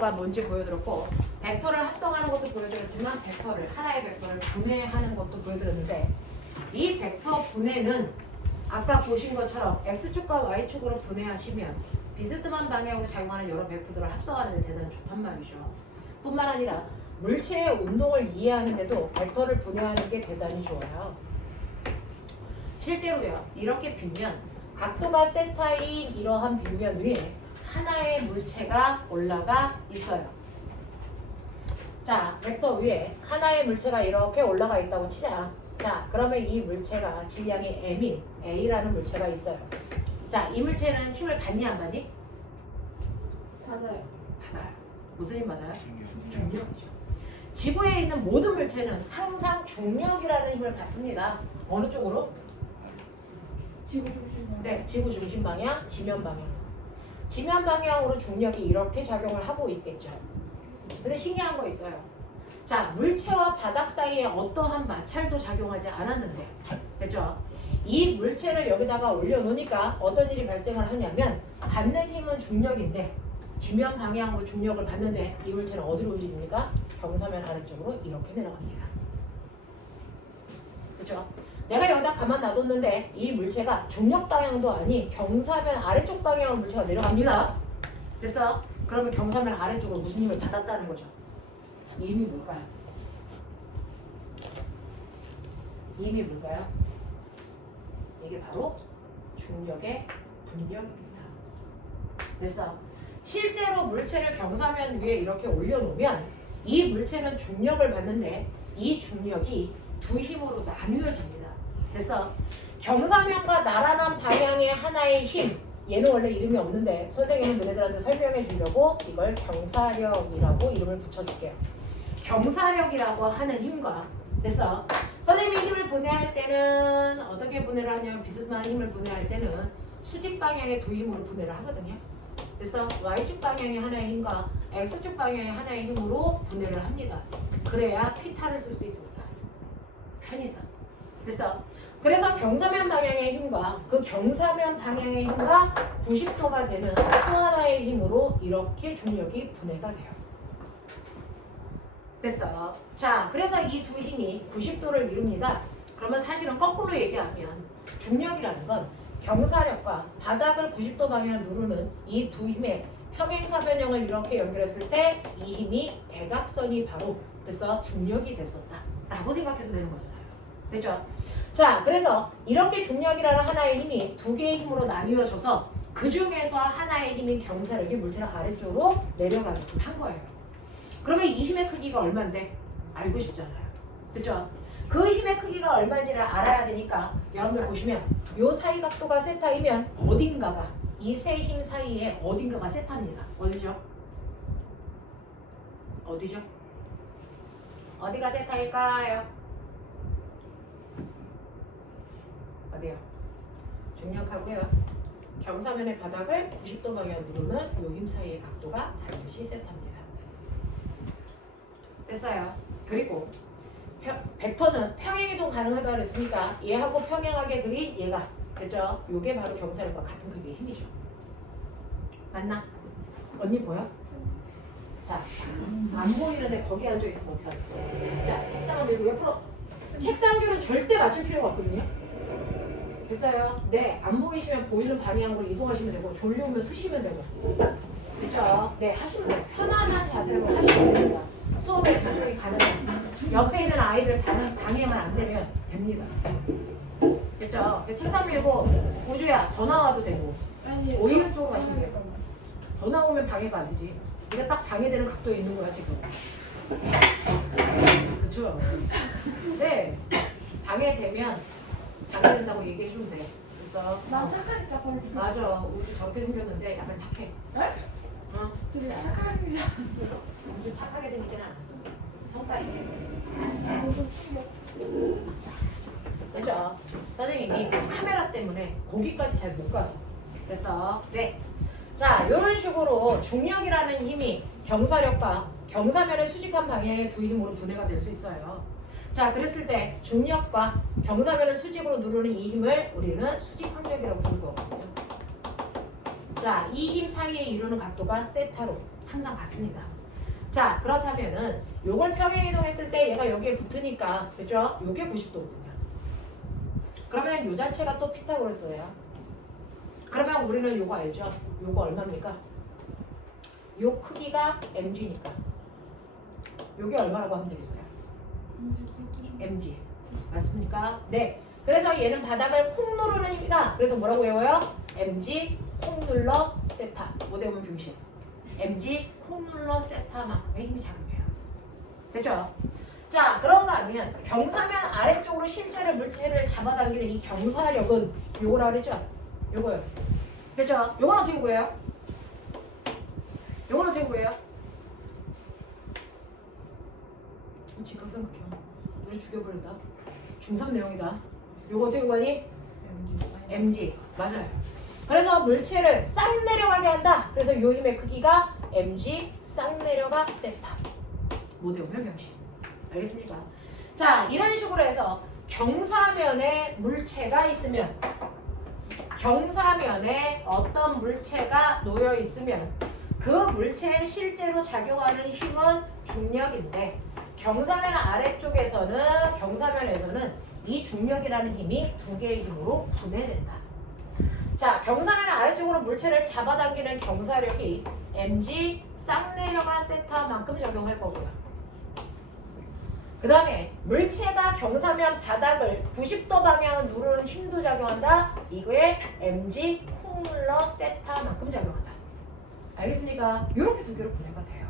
벡터가 뭔지 보여드렸고 벡터를 합성하는 것도 보여드렸지만 벡터를 하나의 벡터를 분해하는 것도 보여드렸는데 이 벡터 분해는 아까 보신 것처럼 x축과 y축으로 분해하시면 비스듬한 방향으로 작용하는 여러 벡터들을 합성하는 데 대단히 좋단 말이죠. 뿐만 아니라 물체의 운동을 이해하는데도 벡터를 분해하는 게 대단히 좋아요. 실제로요. 이렇게 빗면 각도가 세타인 이러한 빗면 위에 하나의 물체가 올라가 있어요. 자, 벡터 위에 하나의 물체가 이렇게 올라가 있다고 치자. 자, 그러면 이 물체가 질량이 m인 A라는 물체가 있어요. 자, 이 물체는 힘을 받니 안 받니? 받아요. 받아요. 무슨 힘 받아요? 중력이죠. 지구에 있는 모든 물체는 항상 중력이라는 힘을 받습니다. 어느 쪽으로? 지구 중심으로. 네, 지구 중심 방향, 지면 방향. 지면 방향으로 중력이 이렇게 작용을 하고 있겠죠. 근데 신기한 거 있어요. 자, 물체와 바닥 사이에 어떠한 마찰도 작용하지 않았는데, 됐죠? 이 물체를 여기다가 올려놓으니까 어떤 일이 발생을 하냐면 받는 힘은 중력인데 지면 방향으로 중력을 받는데 이 물체는 어디로 움직입니까? 경사면 아래쪽으로 이렇게 내려갑니다. 그렇죠? 내가 여기다 가만 놔뒀는데 이 물체가 중력 방향도 아닌 경사면 아래쪽 방향으로 물체가 내려갑니다. 됐어? 그러면 경사면 아래쪽으로 무슨 힘을 받았다는 거죠? 이 힘이 뭘까요? 이 힘이 뭘까요? 이게 바로 중력의 분력입니다. 됐어? 실제로 물체를 경사면 위에 이렇게 올려놓으면 이 물체는 중력을 받는데 이 중력이 두 힘으로 나뉘어집니다. 그래서 경사면과 나란한 방향의 하나의 힘, 얘는 원래 이름이 없는데 선생님은 너네들한테 설명해 주려고 이걸 경사력이라고 이름을 붙여줄게요. 경사력이라고 하는 힘과, 그래서 선생님이 힘을 분해할 때는 어떻게 분해를 하냐면 비스듬한 힘을 분해할 때는 수직 방향의 두 힘으로 분해를 하거든요. 그래서 y축 방향의 하나의 힘과 x축 방향의 하나의 힘으로 분해를 합니다. 그래야 피타를 쓸 수 있습니다. 편의상. 그래서 경사면 방향의 힘과 그 경사면 방향의 힘과 90도가 되는 또 하나의 힘으로 이렇게 중력이 분해가 돼요. 됐어. 자, 그래서 이 두 힘이 90도를 이룹니다. 그러면 사실은 거꾸로 얘기하면 중력이라는 건 경사력과 바닥을 90도 방향으로 누르는 이 두 힘의 평행사변형을 이렇게 연결했을 때 이 힘이 대각선이 바로 그래서 중력이 됐었다 라고 생각해도 되는 거잖아요. 됐죠? 자, 그래서 이렇게 중력이라는 하나의 힘이 두 개의 힘으로 나뉘어져서 그 중에서 하나의 힘인 경사력이 물체를 아래쪽으로 내려가게끔 한 거예요. 그러면 이 힘의 크기가 얼마인데? 알고 싶잖아요. 그죠? 그 힘의 크기가 얼마인지를 알아야 되니까 여러분들 보시면 요 사이 각도가 세타이면 어딘가가 이 세 힘 사이에 어딘가가 세타입니다. 어디죠? 어디죠? 어디가 세타일까요? 어디요? 중력하고요. 경사면의 바닥을 90도 방향 누르는 요 힘 사이의 각도가 반드시 세타입니다. 됐어요. 그리고 벡터는 평행이동 가능하다고 그랬으니까 얘하고 평행하게 그린 얘가 됐죠? 요게 바로 경사력과 같은 크기의 힘이죠. 맞나? 언니 보여? 자, 안 보이는데 거기 앉아 있으면 어떡하겠어? 자, 책상을 밀고 옆으로. 책상교는 절대 맞출 필요가 없거든요. 됐어요? 네, 안 보이시면 보이는 방향으로 이동하시면 되고 졸려오면 쓰시면 되고. 그죠? 네, 하시면 돼요. 편안한 자세로 하시면 됩니다. 수업에 집중이 가능합니다. 옆에 있는 아이들 방해만 안 되면 됩니다. 됐죠? 책상 밀고 우주야 더 나와도 되고 오히려 쪽으로 가시면 돼요. 더 나오면 방해가 안 되지. 네가 딱 방해되는 각도에 있는 거야 지금. 그렇죠? 네, 방해되면 방해된다고 얘기해주면 돼. 그래서 난 착하니까 벌써. 맞아. 우주 저렇게 생겼는데 약간 착해. 에? 어? 되게 착하게 생겼어요. 우주 착하게 생기지는 않았어. 성깔이 생겼어. 저도 충격. 그렇죠? 선생님이 카메라 때문에 거기까지 잘 못 가서. 그래서 네. 자, 이런 식으로 중력이라는 힘이 경사력과 경사면의 수직한 방향의 두 힘으로 분해가 될 수 있어요. 자, 그랬을 때 중력과 경사면을 수직으로 누르는 이 힘을 우리는 수직항력이라고 부를 거거든요. 자, 이 힘 사이에 이루는 각도가 세타로 항상 같습니다. 자, 그렇다면은 요걸 평행 이동했을 때 얘가 여기에 붙으니까 그죠? 요게 90도거든요. 그러면 요 자체가 또 피타고라스예요. 그러면 우리는 요거 알죠? 요거 얼마입니까? 요 크기가 mg니까 요게 얼마라고 하면 되겠어요? mg 맞습니까? 네. 그래서 얘는 바닥을 콩 누르는 힘이다. 그래서 뭐라고 외워요? mg 콩 눌러 세타. 못 외우면 병신. mg 콩 눌러 세타만큼의 힘이 작으면 됐죠? 자, 그런가 하면 경사면 아래쪽으로 실제로 물체를 잡아당기는 이 경사력은 요거라고 그랬죠? 요거요. 됐죠? 요건 어떻게 구해요? 요건 어떻게 구해요? 직각삼각형. 우리 죽여버린다. 중3 내용이다. 요거 어떻게 구하니? mg. 맞아요. 그래서 물체를 싹 내려가게 한다. 그래서 요 힘의 크기가 mg 싹 내려가 세타. 못 외우면 병신. 알겠습니까? 자, 이런 식으로 해서 경사면에 물체가 있으면 경사면에 어떤 물체가 놓여 있으면 그 물체에 실제로 작용하는 힘은 중력인데 경사면 아래쪽에서는 경사면에서는 이 중력이라는 힘이 두 개의 힘으로 분해된다. 자, 경사면 아래쪽으로 물체를 잡아당기는 경사력이 mg 싹 내려가 세타만큼 적용할 거고요. 그 다음에 물체가 경사면 바닥을 90도 방향을 누르는 힘도 작용한다. 이거에 mg 콩 눌러 세타만큼 작용한다. 알겠습니까? 이렇게 두 개로 분해가 돼요.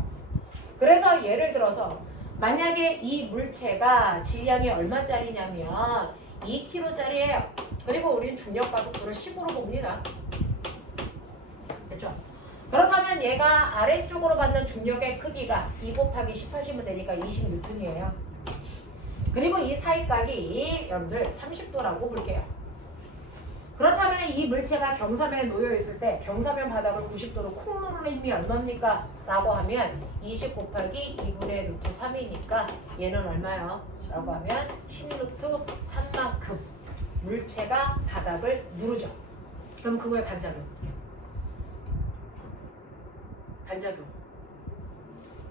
그래서 예를 들어서 만약에 이 물체가 질량이 얼마짜리냐면 2kg짜리예요. 그리고 우리는 중력 가속도를 10으로 봅니다. 됐죠? 그렇다면 얘가 아래쪽으로 받는 중력의 크기가 2 곱하기 10 하시면 되니까 20N이에요. 그리고 이 사이각이 여러분들 30도라고 볼게요. 그렇다면 이 물체가 경사면에 놓여 있을 때 경사면 바닥을 90도로 콩 누르는 힘이 얼마입니까? 라고 하면 20 곱하기 2분의 루트 3이니까 얘는 얼마요? 라고 하면 10 루트 3만큼 물체가 바닥을 누르죠. 그럼 그거의 반작용. 반작용.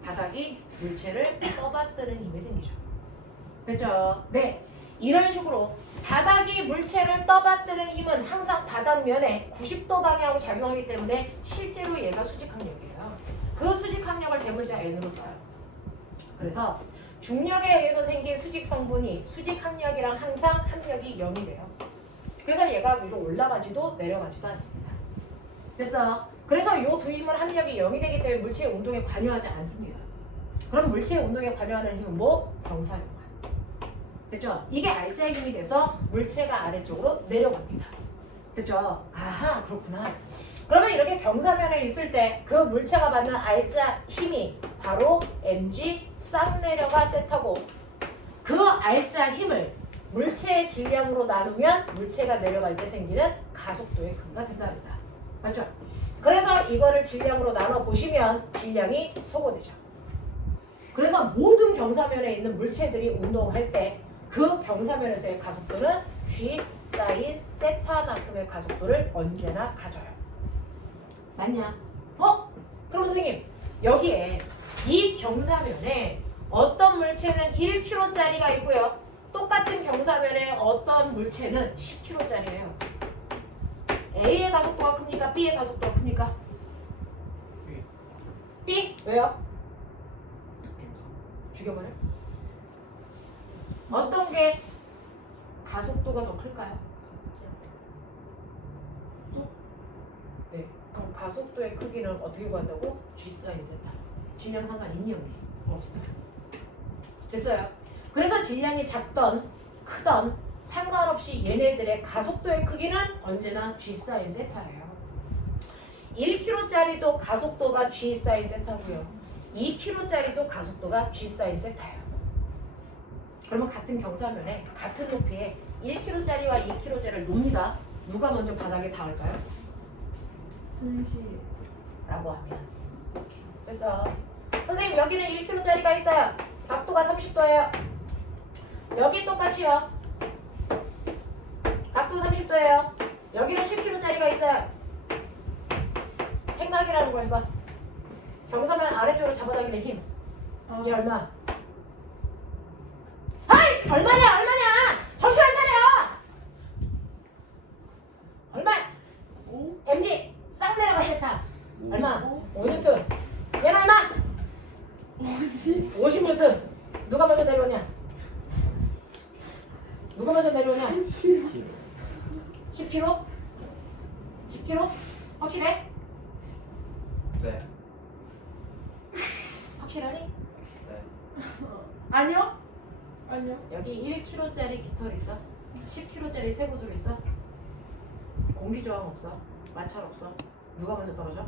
바닥이 물체를 떠받드는 힘이 생기죠. 됐죠? 네. 이런 식으로 바닥이 물체를 떠받드는 힘은 항상 바닥면에 90도 방향으로 작용하기 때문에 실제로 얘가 수직항력이에요. 그 수직항력을 대문자 n으로 써요. 그래서 중력에 의해서 생긴 수직 성분이 수직항력이랑 항상 항력이 0이 돼요. 그래서 얘가 위로 올라가지도 내려가지도 않습니다. 됐어? 그래서 이 두 힘은 합력이 0이 되기 때문에 물체의 운동에 관여하지 않습니다. 그럼 물체의 운동에 관여하는 힘은 뭐? 경사력만. 됐죠? 이게 알짜의 힘이 돼서 물체가 아래쪽으로 내려갑니다. 됐죠? 아하, 그렇구나. 그러면 이렇게 경사면에 있을 때 그 물체가 받는 알짜 힘이 바로 mg 싹 내려가 세타고 그 알짜 힘을 물체의 질량으로 나누면 물체가 내려갈 때 생기는 가속도의 근가 된답니다. 맞죠? 그래서 이거를 질량으로 나눠 보시면 질량이 소거되죠. 그래서 모든 경사면에 있는 물체들이 운동할 때 그 경사면에서의 가속도는 g 사인 세타만큼의 가속도를 언제나 가져요. 맞냐? 그럼 선생님 여기에 이 경사면에 어떤 물체는 1kg짜리가 있고요. 똑같은 경사면에 어떤 물체는 10kg짜리예요. A의 가속도가 큽니까? B의 가속도가 큽니까? B? 왜요? 죽여버려? 어떤 게 가속도가 더 클까요? 네. 그럼 가속도의 크기는 어떻게 구한다고? G 사인 세타. 질량 상관 있니 없니? 없어요. 됐어요. 그래서 질량이 작던 크던 상관없이 얘네들의 가속도의 크기는 언제나 G 사인 세타예요. 1kg짜리도 가속도가 G 사인 세타고요. 2kg짜리도 가속도가 G 사인 세타예요. 그러면 같은 경사면에 같은 높이에 1kg짜리와 2kg짜리를 놉니다. 누가 먼저 바닥에 닿을까요? 라고 하면 그래서 선생님 여기는 1kg짜리가 있어요. 각도가 30도예요. 여기 똑같이요. 각도 30도예요. 여기는 10kg짜리가 있어요. 생각이라는 걸 해봐. 경사면 아래쪽으로 잡아당기는 힘. 아, 이 얼마? 아이! 얼마냐? 정신 안 차려! 얼마? 5? MG 싹 내려가 세타. 얼마? 오. 5N. 얘는 얼마? 50? 50N. 누가 먼저 내려오냐? 10kg. 10kg? 10kg? 확실해? 네. 확실하니? 네. 아니요? 아니요. 여기 1kg짜리 깃털 있어. 10kg짜리 쇠구슬 있어. 공기 저항 없어. 마찰 없어. 누가 먼저 떨어져?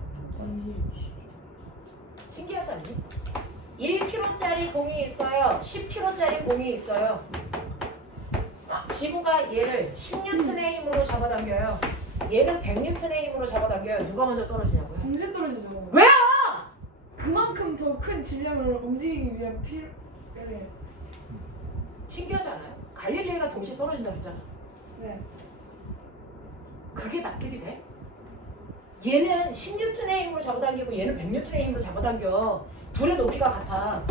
신기하지 않니? 1kg짜리 공이 있어요. 10kg짜리 공이 있어요. 지구가 얘를 10N의 힘으로 잡아당겨요. 얘는 100N의 힘으로 잡아당겨요. 누가 먼저 떨어지냐고요? 동시에 떨어지죠. 왜요? 그만큼 더 큰 질량을 움직이기 위한 필요를. 신기하지 않아요? 갈릴레이가 동시에 떨어진다 그랬잖아. 네. 그게 납득이 돼? 얘는 10N의 힘으로 잡아당기고 얘는 100N의 힘으로 잡아당겨. 둘의 높이가 같아.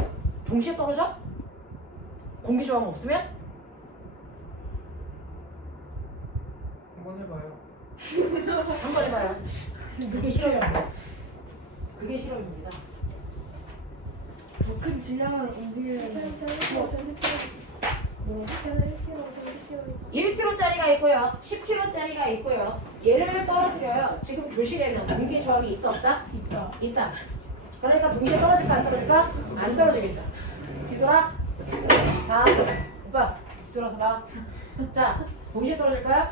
동시에 떨어져? 공기 저항 없으면? 한번 해봐요. 한번 해봐요. 그게 실험입니다. 그게 실험입니다. 더 큰 질량을 움직이려면 1kg짜리가 있고요. 10kg짜리가 있고요. 얘를 떨어뜨려요. 지금 교실에는 공기 저항이 있다 없다? 있다. 있다. 그러니까 동시에 떨어질까 안 떨어질까? 안 떨어지겠다. 뒤돌아. 봐. 오빠 뒤돌아서 봐. 자, 동시에 떨어질까요?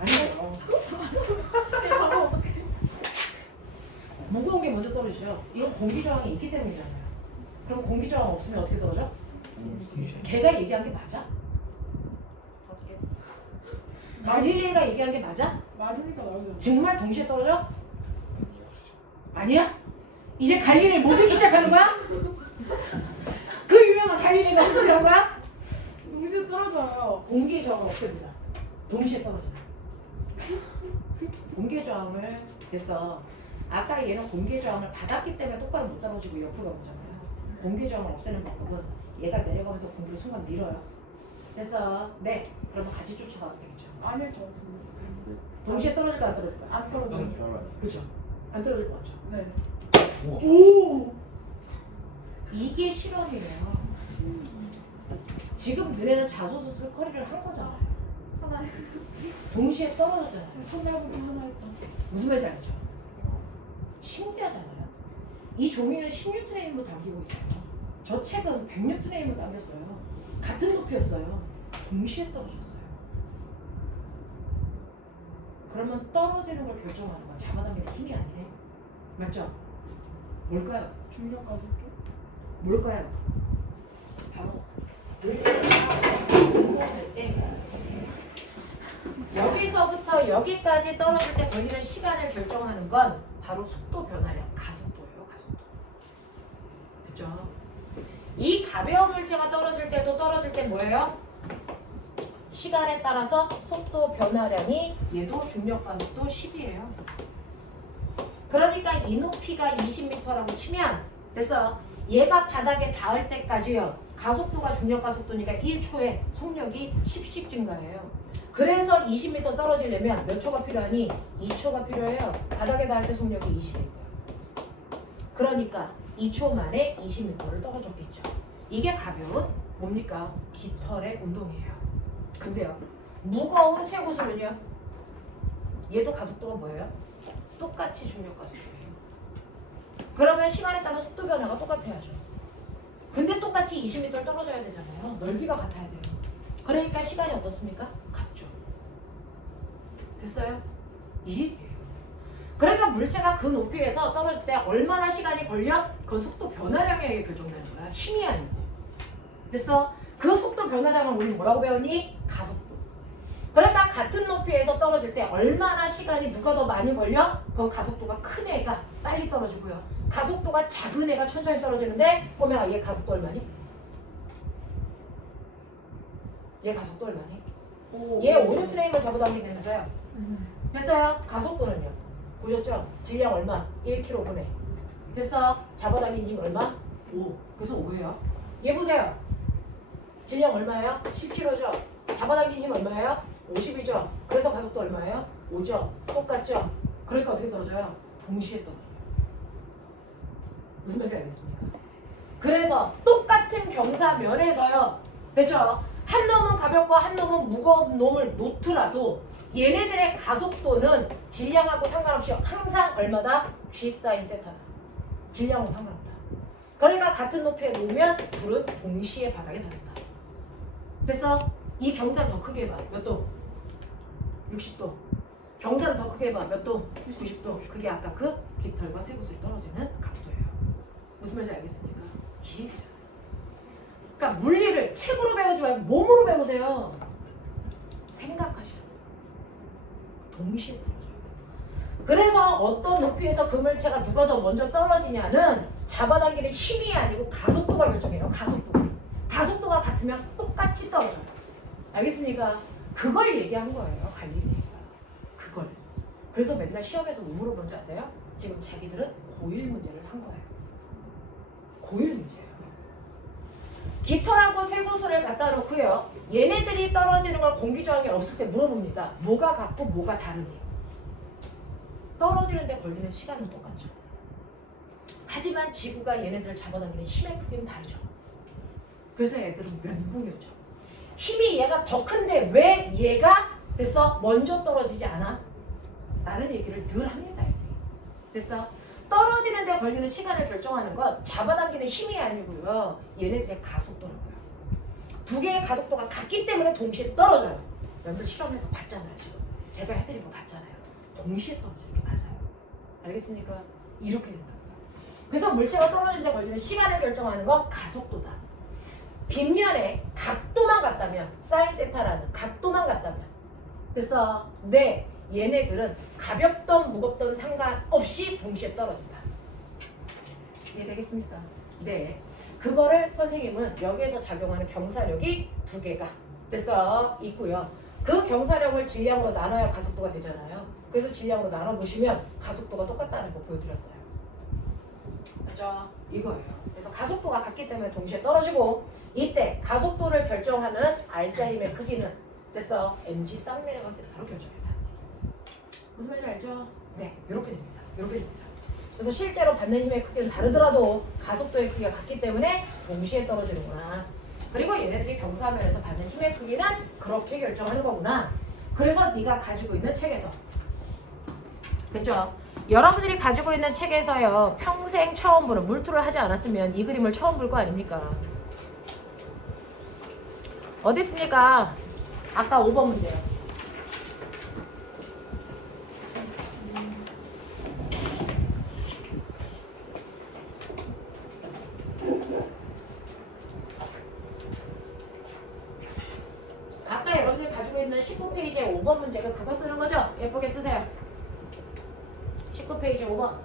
아니요. 무거운 게 먼저 떨어지죠. 이건 공기 저항이 있기 때문이잖아요. 그럼 공기 저항 없으면 어떻게 떨어져? 걔가 얘기한 게 맞아? 갈릴레이가 얘기한 게 맞아? 맞으니까 나오죠. 정말 동시에 떨어져? 아니야? 이제 갈릴레이 못 믿기 시작하는 거야? 그 유명한 갈릴레이가 헛소리 한 거야? 동시에 떨어져요. 공기 저항을 없애보자. 동시에 떨어져. 공기 저항을 됐어. 아까 얘는 공기 저항을 받았기 때문에 똑바로 못 떨어지고 옆으로 가보잖아요. 공기 저항을 없애는 방법은 얘가 내려가면서 공기를 순간 밀어요. 됐어. 네. 그러면 같이 쫓아가도 되겠죠. 아닐 것 동시에 떨어질까 안 떨어질까? 안 떨어져요. 그렇죠. 안 떨어질 것 같죠. 네. 오! 이게 실험이래요. 지금 너네는 자소서 커리를 한 거잖아요. 하나 동시에 떨어졌잖아요. 손해보기 하나 했다. 무슨 말인지 알죠? 신기하잖아요. 이 종이는 10N의 힘으로 당기고 있어요. 저 책은 100N의 힘으로 당겼어요. 같은 높이였어요. 동시에 떨어졌어요. 그러면 떨어지는 걸 결정하는 건 잡아당기는 힘이 아니네. 맞죠? 뭘까요? 중력 가속도? 뭘까요? 바로 물체가 운동할 때 여기서부터 여기까지 떨어질 때 걸리는 시간을 결정하는 건 바로 속도 변화량, 가속도예요. 가속도. 그죠? 이 가벼운 물체가 떨어질 때 뭐예요? 시간에 따라서 속도 변화량이 얘도 중력 가속도 10이에요. 그러니까 이 높이가 20m라고 치면 됐어요. 얘가 바닥에 닿을 때까지요. 가속도가 중력 가속도니까 1초에 속력이 10씩 증가해요. 그래서 20m 떨어지려면 몇 초가 필요하니? 2초가 필요해요. 바닥에 닿을 때 속력이 20m. 그러니까 2초 만에 20m를 떨어졌겠죠. 이게 가벼운 뭡니까? 깃털의 운동이에요. 근데요. 무거운 쇠구슬은요. 얘도 가속도가 뭐예요? 똑같이 중력 가속도예요. 그러면 시간에 따라 속도 변화가 똑같아야죠. 근데 똑같이 20m를 떨어져야 되잖아요. 넓이가 같아야 돼요. 그러니까 시간이 어떻습니까? 같죠. 됐어요? 이 얘기예요. 그러니까 물체가 그 높이에서 떨어질 때 얼마나 시간이 걸려? 그건 속도 변화량에 의해 결정되는 거야. 힘이 아니고. 됐어? 그 속도 변화량은 우리 뭐라고 배웠니? 가속도. 그러니까 같은 높이에서 떨어질 때 얼마나 시간이 누가 더 많이 걸려? 그건 가속도가 큰 애가 빨리 떨어지고요. 가속도가 작은 애가 천천히 떨어지는데 꼬맹아 얘 가속도 얼마니? 얘 가속도 얼마니? 얘 5N의 힘을 잡아당기면서요. 됐어요? 가속도는요. 보셨죠? 질량 얼마? 1kg분의 됐어. 잡아당긴 힘 얼마? 5. 그래서 5예요. 얘 보세요. 질량 얼마예요? 10kg죠. 잡아당긴 힘 얼마예요? 50이죠. 그래서 가속도 얼마예요? 5죠. 똑같죠. 그러니까 어떻게 떨어져요? 동시에 떨어져요. 무슨 말인지 알겠습니까? 그래서 똑같은 경사면에서요. 됐죠? 한 놈은 가볍고 한 놈은 무거운 놈을 놓더라도 얘네들의 가속도는 질량하고 상관없이 항상 얼마다? G 사인 세타다. 질량하고 상관없다. 그러니까 같은 높이에 놓으면 둘은 동시에 바닥에 닿는다. 됐어? 이 경사는 더 크게 해봐. 몇 도? 60도. 경사는 더 크게 해봐. 몇 도? 90도. 그게 아까 그 깃털과 쇠구슬이 떨어지는 각도예요. 무슨 말인지 알겠습니까? 이 얘기잖아요. 그러니까 물리를 책으로 배우지 말고 몸으로 배우세요. 생각하시면 동시에 떨어져요. 그래서 어떤 높이에서 그 물체가 누가 더 먼저 떨어지냐는 잡아당기는 힘이 아니고 가속도가 결정해요. 가속도가 같으면 똑같이 떨어져요. 알겠습니까? 그걸 얘기한 거예요. 갈릴레이가. 그걸. 그래서 맨날 시험에서 뭐 물어보는지 아세요? 지금 자기들은 고일 문제를 한 거예요. 고일 문제예요. 깃털하고 쇠구슬을 갖다 놓고요. 얘네들이 떨어지는 걸 공기저항이 없을 때 물어봅니다. 뭐가 같고 뭐가 다르니? 떨어지는 데 걸리는 시간은 똑같죠. 하지만 지구가 얘네들을 잡아당기는 힘의 크기는 다르죠. 그래서 애들은 멘붕이죠. 힘이 얘가 더 큰데 왜 얘가 됐어? 먼저 떨어지지 않아? 라는 얘기를 늘 합니다. 애들이. 됐어? 떨어지는 데 걸리는 시간을 결정하는 건 잡아당기는 힘이 아니고요. 얘네들의 가속도라고요. 두 개의 가속도가 같기 때문에 동시에 떨어져요. 여러분들 실험에서 봤잖아요. 지금. 제가 해드린 거 봤잖아요. 동시에 떨어지는 게 맞아요. 알겠습니까? 이렇게 된다고요. 그래서 물체가 떨어지는 데 걸리는 시간을 결정하는 건 가속도다. 빗면에 각도만 같다면 사인 세타라는 각도만 같다면 됐어? 네. 얘네들은 가볍던 무겁던 상관없이 동시에 떨어진다. 이해되겠습니까? 네. 그거를 선생님은 여기에서 작용하는 경사력이 두 개가 됐어? 있고요. 그 경사력을 질량으로 나눠야 가속도가 되잖아요. 그래서 질량으로 나눠보시면 가속도가 똑같다는 거 보여드렸어요. 맞죠? 이거예요. 그래서 가속도가 같기 때문에 동시에 떨어지고 이때 가속도를 결정하는 알자 힘의 크기는 됐어? mg 쌍내려간 세타로 결정된다. 무슨 말인지 알죠? 네, 이렇게 됩니다. 이렇게 됩니다. 그래서 실제로 받는 힘의 크기는 다르더라도 가속도의 크기가 같기 때문에 동시에 떨어지는구나. 그리고 얘네들이 경사면에서 받는 힘의 크기는 그렇게 결정하는 거구나. 그래서 네가 가지고 있는 책에서 됐죠? 여러분들이 가지고 있는 책에서요. 평생 처음 보는 물투를 하지 않았으면 이 그림을 처음 볼 거 아닙니까? 어디 있습니까? 아까 5번 문제요. 아까 여러분들이 가지고 있는 19페이지의 5번 문제가 그거 쓰는 거죠? 예쁘게 쓰세요. 19페이지 5번.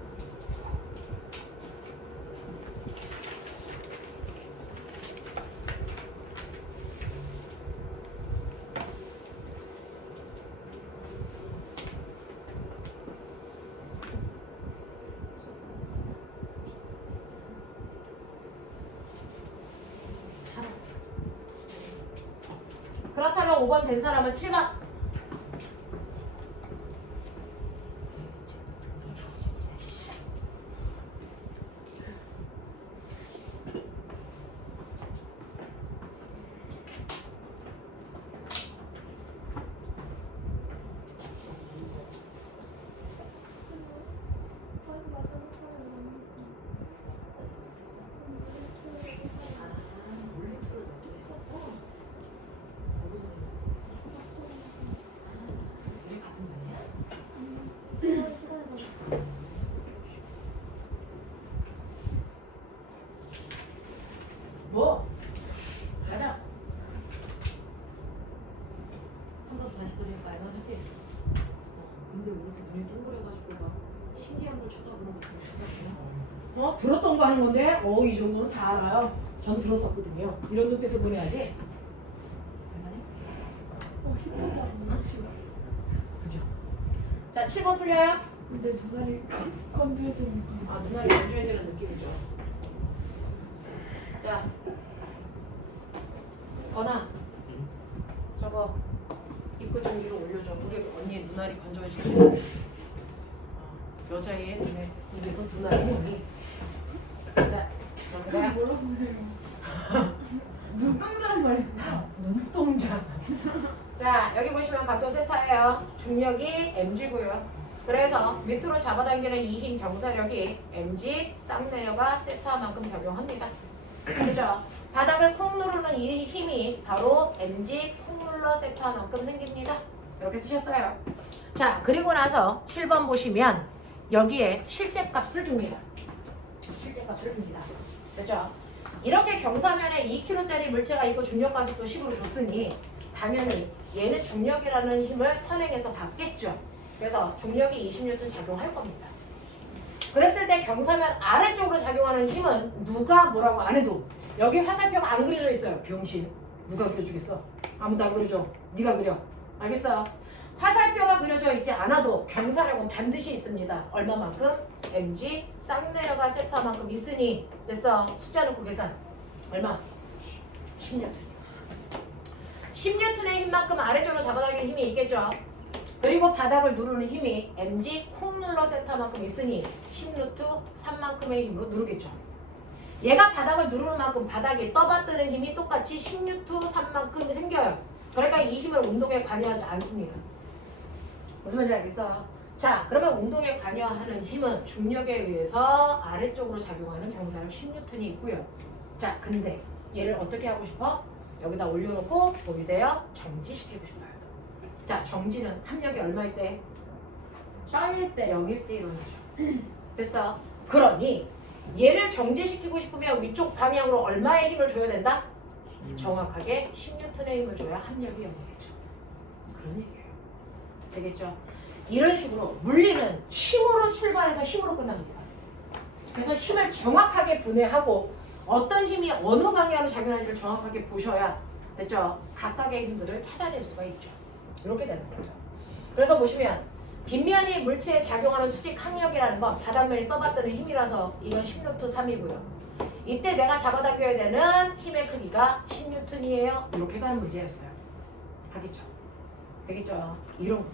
그렇다면 5번 된 사람은 7번. 뭐? 가자. 한 번 다시 돌리니까 알만하지? 근데 왜 이렇게 눈이 동그래가지고 막 신기한 걸 쳐다보는 거 같은 들었던 거 하는 건데? 이 정도는 다 알아요. 전 들었었거든요. 이런 눈빛을 보내야지. 알만해? 힘들다. 그죠? 자, 7번 풀려요? 근데 눈알이 건조해지니까. 아, 눈알이 건조해지는 느낌이죠. 자, 건아, 저거 입구 좀 위로 올려줘. 우리 언니 눈알이 건조해지고 여자의 눈에 입에서 눈알이 보니. 자, 그럼 그래. 뭐라고 해요? 눈동자란 말이야. 눈동자. 자, 여기 보시면 각도 세타예요. 중력이 mg고요. 그래서 밑으로 잡아당기는 이 힘 경사력이 mg 쌍내려가 세타만큼 작용합니다. 그죠? 바닥을 콩 누르는 이 힘이 바로 mg 콩 눌러 세타만큼 생깁니다. 이렇게 쓰셨어요. 자, 그리고 나서 7번 보시면 여기에 실제값을 줍니다. 실제값을 줍니다. 그죠? 이렇게 경사면에 2kg짜리 물체가 있고 중력가속도 10으로 줬으니 당연히 얘는 중력이라는 힘을 선행해서 받겠죠. 그래서 중력이 20N 작용할 겁니다. 그랬을 때 경사면 아래쪽으로 작용하는 힘은 누가 뭐라고 안 해도 여기 화살표가 안 그려져 있어요. 병신. 누가 그려주겠어? 아무도 안 그려줘. 네가 그려. 알겠어? 화살표가 그려져 있지 않아도 경사력은 반드시 있습니다. 얼마만큼? mg 쌍내려가 세타만큼 있으니 됐어. 숫자 넣고 계산. 얼마? 10N. 10N의 힘만큼 아래쪽으로 잡아당기는 힘이 있겠죠. 그리고 바닥을 누르는 힘이 mg 콩 눌러 세타만큼 있으니 10N 3만큼의 힘으로 누르겠죠. 얘가 바닥을 누르는 만큼 바닥이 떠받드는 힘이 똑같이 10N 3만큼 생겨요. 그러니까 이 힘을 운동에 관여하지 않습니다. 무슨 말인지 알겠어? 자, 그러면 운동에 관여하는 힘은 중력에 의해서 아래쪽으로 작용하는 경사력 10N이 있고요. 자, 근데 얘를 어떻게 하고 싶어? 여기다 올려놓고 보이세요? 정지시키고 싶어요. 자, 정지는 합력이 얼마일 때? 땀일 때. 0일 때 일어나죠. 됐어? 그러니 얘를 정지시키고 싶으면 위쪽 방향으로 얼마의 힘을 줘야 된다? 정확하게 10N의 힘을 줘야 합력이 0이겠죠. 그런 얘기예요. 되겠죠? 이런 식으로 물리는 힘으로 출발해서 힘으로 끝납니다. 그래서 힘을 정확하게 분해하고 어떤 힘이 어느 방향으로 작용하는지를 정확하게 보셔야 됐죠? 각각의 힘들을 찾아낼 수가 있죠. 이렇게 되는 거죠. 그래서 보시면 빗면이 물체에 작용하는 수직 항력이라는 건 바닥면이 떠받드는 힘이라서 이건 10N 3이고요. 이때 내가 잡아당겨야 되는 힘의 크기가 10N이에요. 이렇게 가는 문제였어요. 하겠죠? 되겠죠? 이런 거.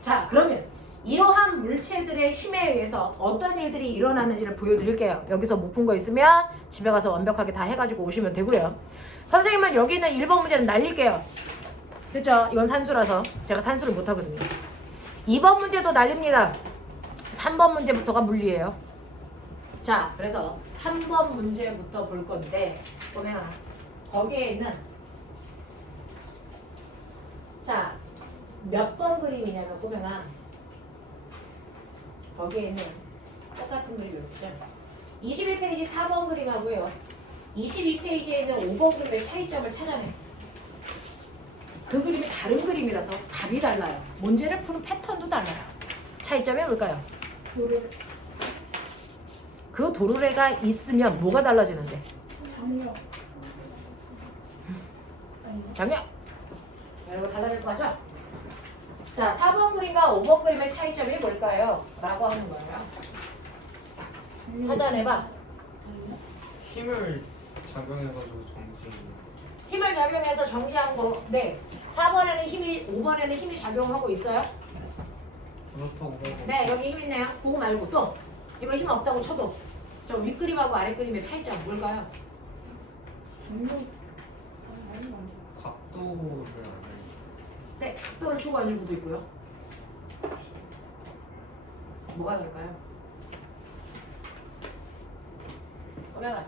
자, 그러면 이러한 물체들의 힘에 의해서 어떤 일들이 일어나는지를 보여드릴게요. 여기서 못 푼 거 있으면 집에 가서 완벽하게 다 해가지고 오시면 되고요. 선생님은 여기 있는 1번 문제는 날릴게요. 그죠? 이건 산수라서 제가 산수를 못하거든요. 2번 문제도 날립니다. 3번 문제부터가 물리예요. 자, 그래서 3번 문제부터 볼 건데 보면 거기에 있는 자, 몇 번 그림이냐면 보면 거기에 있는 똑같은 그림이 있죠. 21페이지 4번 그림하고요. 22페이지에 있는 5번 그림의 차이점을 찾아내. 그 그림이 다른 그림이라서 답이 달라요. 문제를 푸는 패턴도 달라요. 차이점이 뭘까요? 도를. 그 도르래가 있으면 뭐가 달라지는데? 장력. 아니. 장력! 여러분 달라질 것 같죠? 자, 4번 그림과 5번 그림의 차이점이 뭘까요? 라고 하는 거예요. 찾아내봐. 힘을 작용해가지고 정지. 힘을 작용해서 정지한 거. 네. 4번에는 힘이, 5번에는 힘이 작용하고 있어요. 그렇다고 해도 네, 여기 힘 있네요. 그거 말고 또 이거 힘 없다고 쳐도 저 윗그림하고 아랫그림의 차이점 뭘까요? 장력. 각도를 안 네, 각도를 추구해주고도 있고요. 뭐가 다를까요? 그러면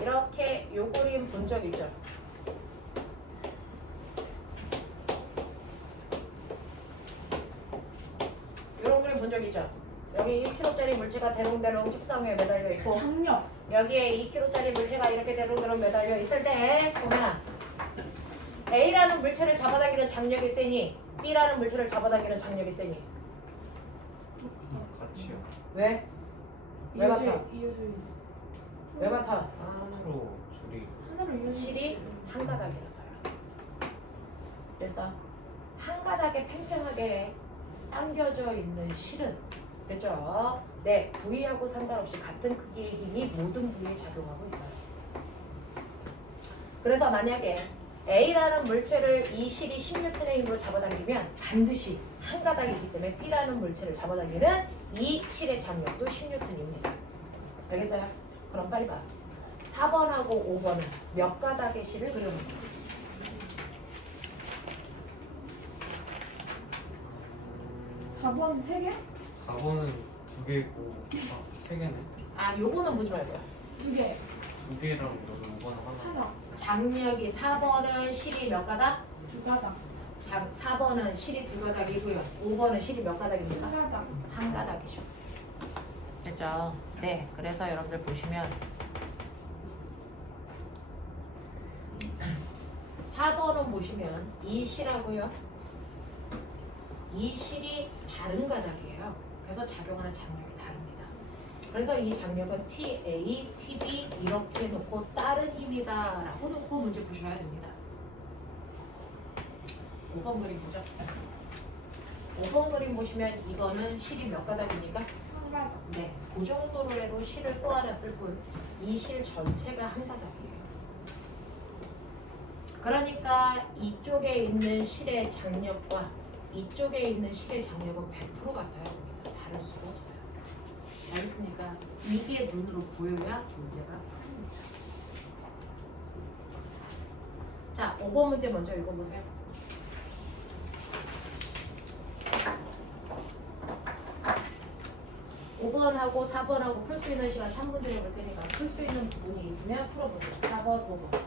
이렇게 요 그림 본 적 있죠? 요런 그림 본 적 있죠? 여기 1kg짜리 물체가 대롱대롱 책상 위에 매달려 있고 장력. 여기에 2kg짜리 물체가 이렇게 대롱대롱 매달려 있을 때 보면 A라는 물체를 잡아당기는 장력이 세니 B라는 물체를 잡아당기는 장력이 세니 같이요. 왜? 왜 같아? 이어져 있는. 왜 같아? 하나로 줄이 하나로 이어져. 실이 한 가닥이라서요. 됐어? 한 가닥에 팽팽하게 당겨져 있는 실은 됐죠? 네, 부위하고 상관없이 같은 크기의 힘이 모든 부위에 작용하고 있어요. 그래서 만약에 A라는 물체를 이 실이 10N의 힘으로 잡아당기면 반드시 한 가닥이기 때문에 B라는 물체를 잡아당기는 이 실의 장력도 10N입니다. 알겠어요? 그럼 빨리 봐. 4번하고 5번은 몇 가닥의 실을 그려놓을까? 4번 3개? 4번은 2개고 3개네. 아, 요거는 보지 말고요. 2개. 2개랑 여기 5번은 하나. 하나. 장력이 4번은 실이 몇 가닥? 2가닥. 4번은 실이 2가닥이고요. 5번은 실이 몇 가닥입니까? 1가닥. 한 가닥이죠. 됐죠? 네. 그래서 여러분들 보시면 4번은 보시면 이 실하고요. 이 실이 다른 가닥이에요. 그래서 작용하는 장력이 다릅니다. 그래서 이 장력은 TA, TB 이렇게 놓고 다른 힘이다 라고 놓고 문제 보셔야 됩니다. 5번 그림 보죠. 5번 그림 보시면 이거는 실이 몇 가닥입니까? 1가닥. 네. 그 정도로 해도 실을 또 하나 쓸 뿐 이 실 전체가 한 가닥이에요. 그러니까 이쪽에 있는 실의 장력과 이쪽에 있는 실의 장력은 100% 같아요. 다를 수가 없어요. 알겠습니까? 이게 눈으로 보여야 문제가 풀립니다. 자, 5번 문제 먼저 읽어보세요. (5번하고) (4번하고) 풀 수 있는 시간 3분 정도 볼 테니까 풀 수 있는 부분이 있으면 풀어보세요. 4번, 5번.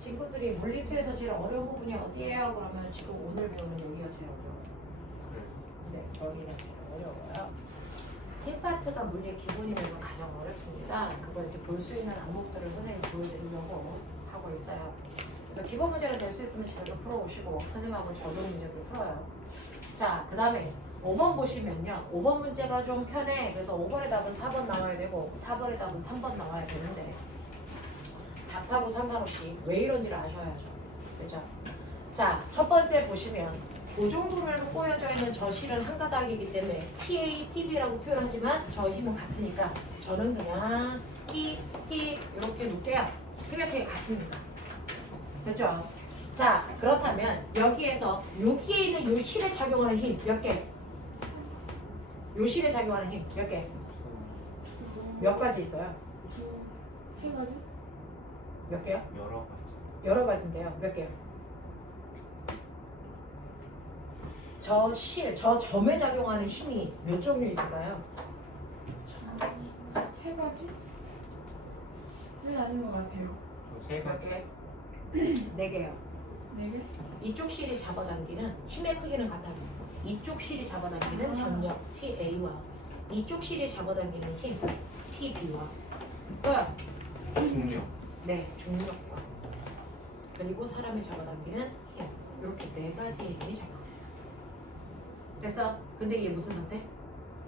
친구들이 물리투에서 제일 어려운 부분이 어디예요? 그러면 지금 오늘 배우는 여기가 제일 어려워요. 네, 여기가 제일 어려워요. 힘 파트가 물리의 기본이면 가장 어렵습니다. 그걸 이렇게 볼 수 있는 항목들을 선생님이 보여드리려고 하고 있어요. 그래서 기본 문제를 될 수 있으면 집에서 풀어오시고 선생님하고 적용 문제도 풀어요. 자, 그 다음에 5번 보시면요. 5번 문제가 좀 편해. 그래서 5번의 답은 4번 나와야 되고 4번의 답은 3번 나와야 되는데 답하고 상관없이 왜 이런지를 아셔야죠. 그죠? 자, 첫 번째 보시면 고정도를 꼬여져 있는 저 실은 한 가닥이기 때문에 TA, TB라고 표현하지만 저 힘은 같으니까 저는 그냥 T, T 이렇게 놓을게요. 그냥 같습니다. 됐죠? 자, 그렇다면 여기에서 여기에 있는 요 실에 작용하는 힘 몇 개? 요 실에 작용하는 힘 몇 개? 몇 가지 있어요? 세 가지? 몇 개요? 여러 가지. 여러 가지인데요. 몇 개요? 저 실, 저 점에 작용하는 힘이 몇 종류 있을까요? 세 가지? 네, 아닌 것 같아요. 세 몇 가지. 개? 네 개요. 네 개? 이쪽 실이 잡아당기는 힘의 크기는 같아요. 이쪽 실이 잡아당기는 장력 TA와 이쪽 실이 잡아당기는 힘 TB와 뭐야? 중력. 네, 중력과 그리고 사람이 잡아당기는 힘 이렇게 네 가지 힘이 작용해요. 됐어? 근데 이게 무슨 선택?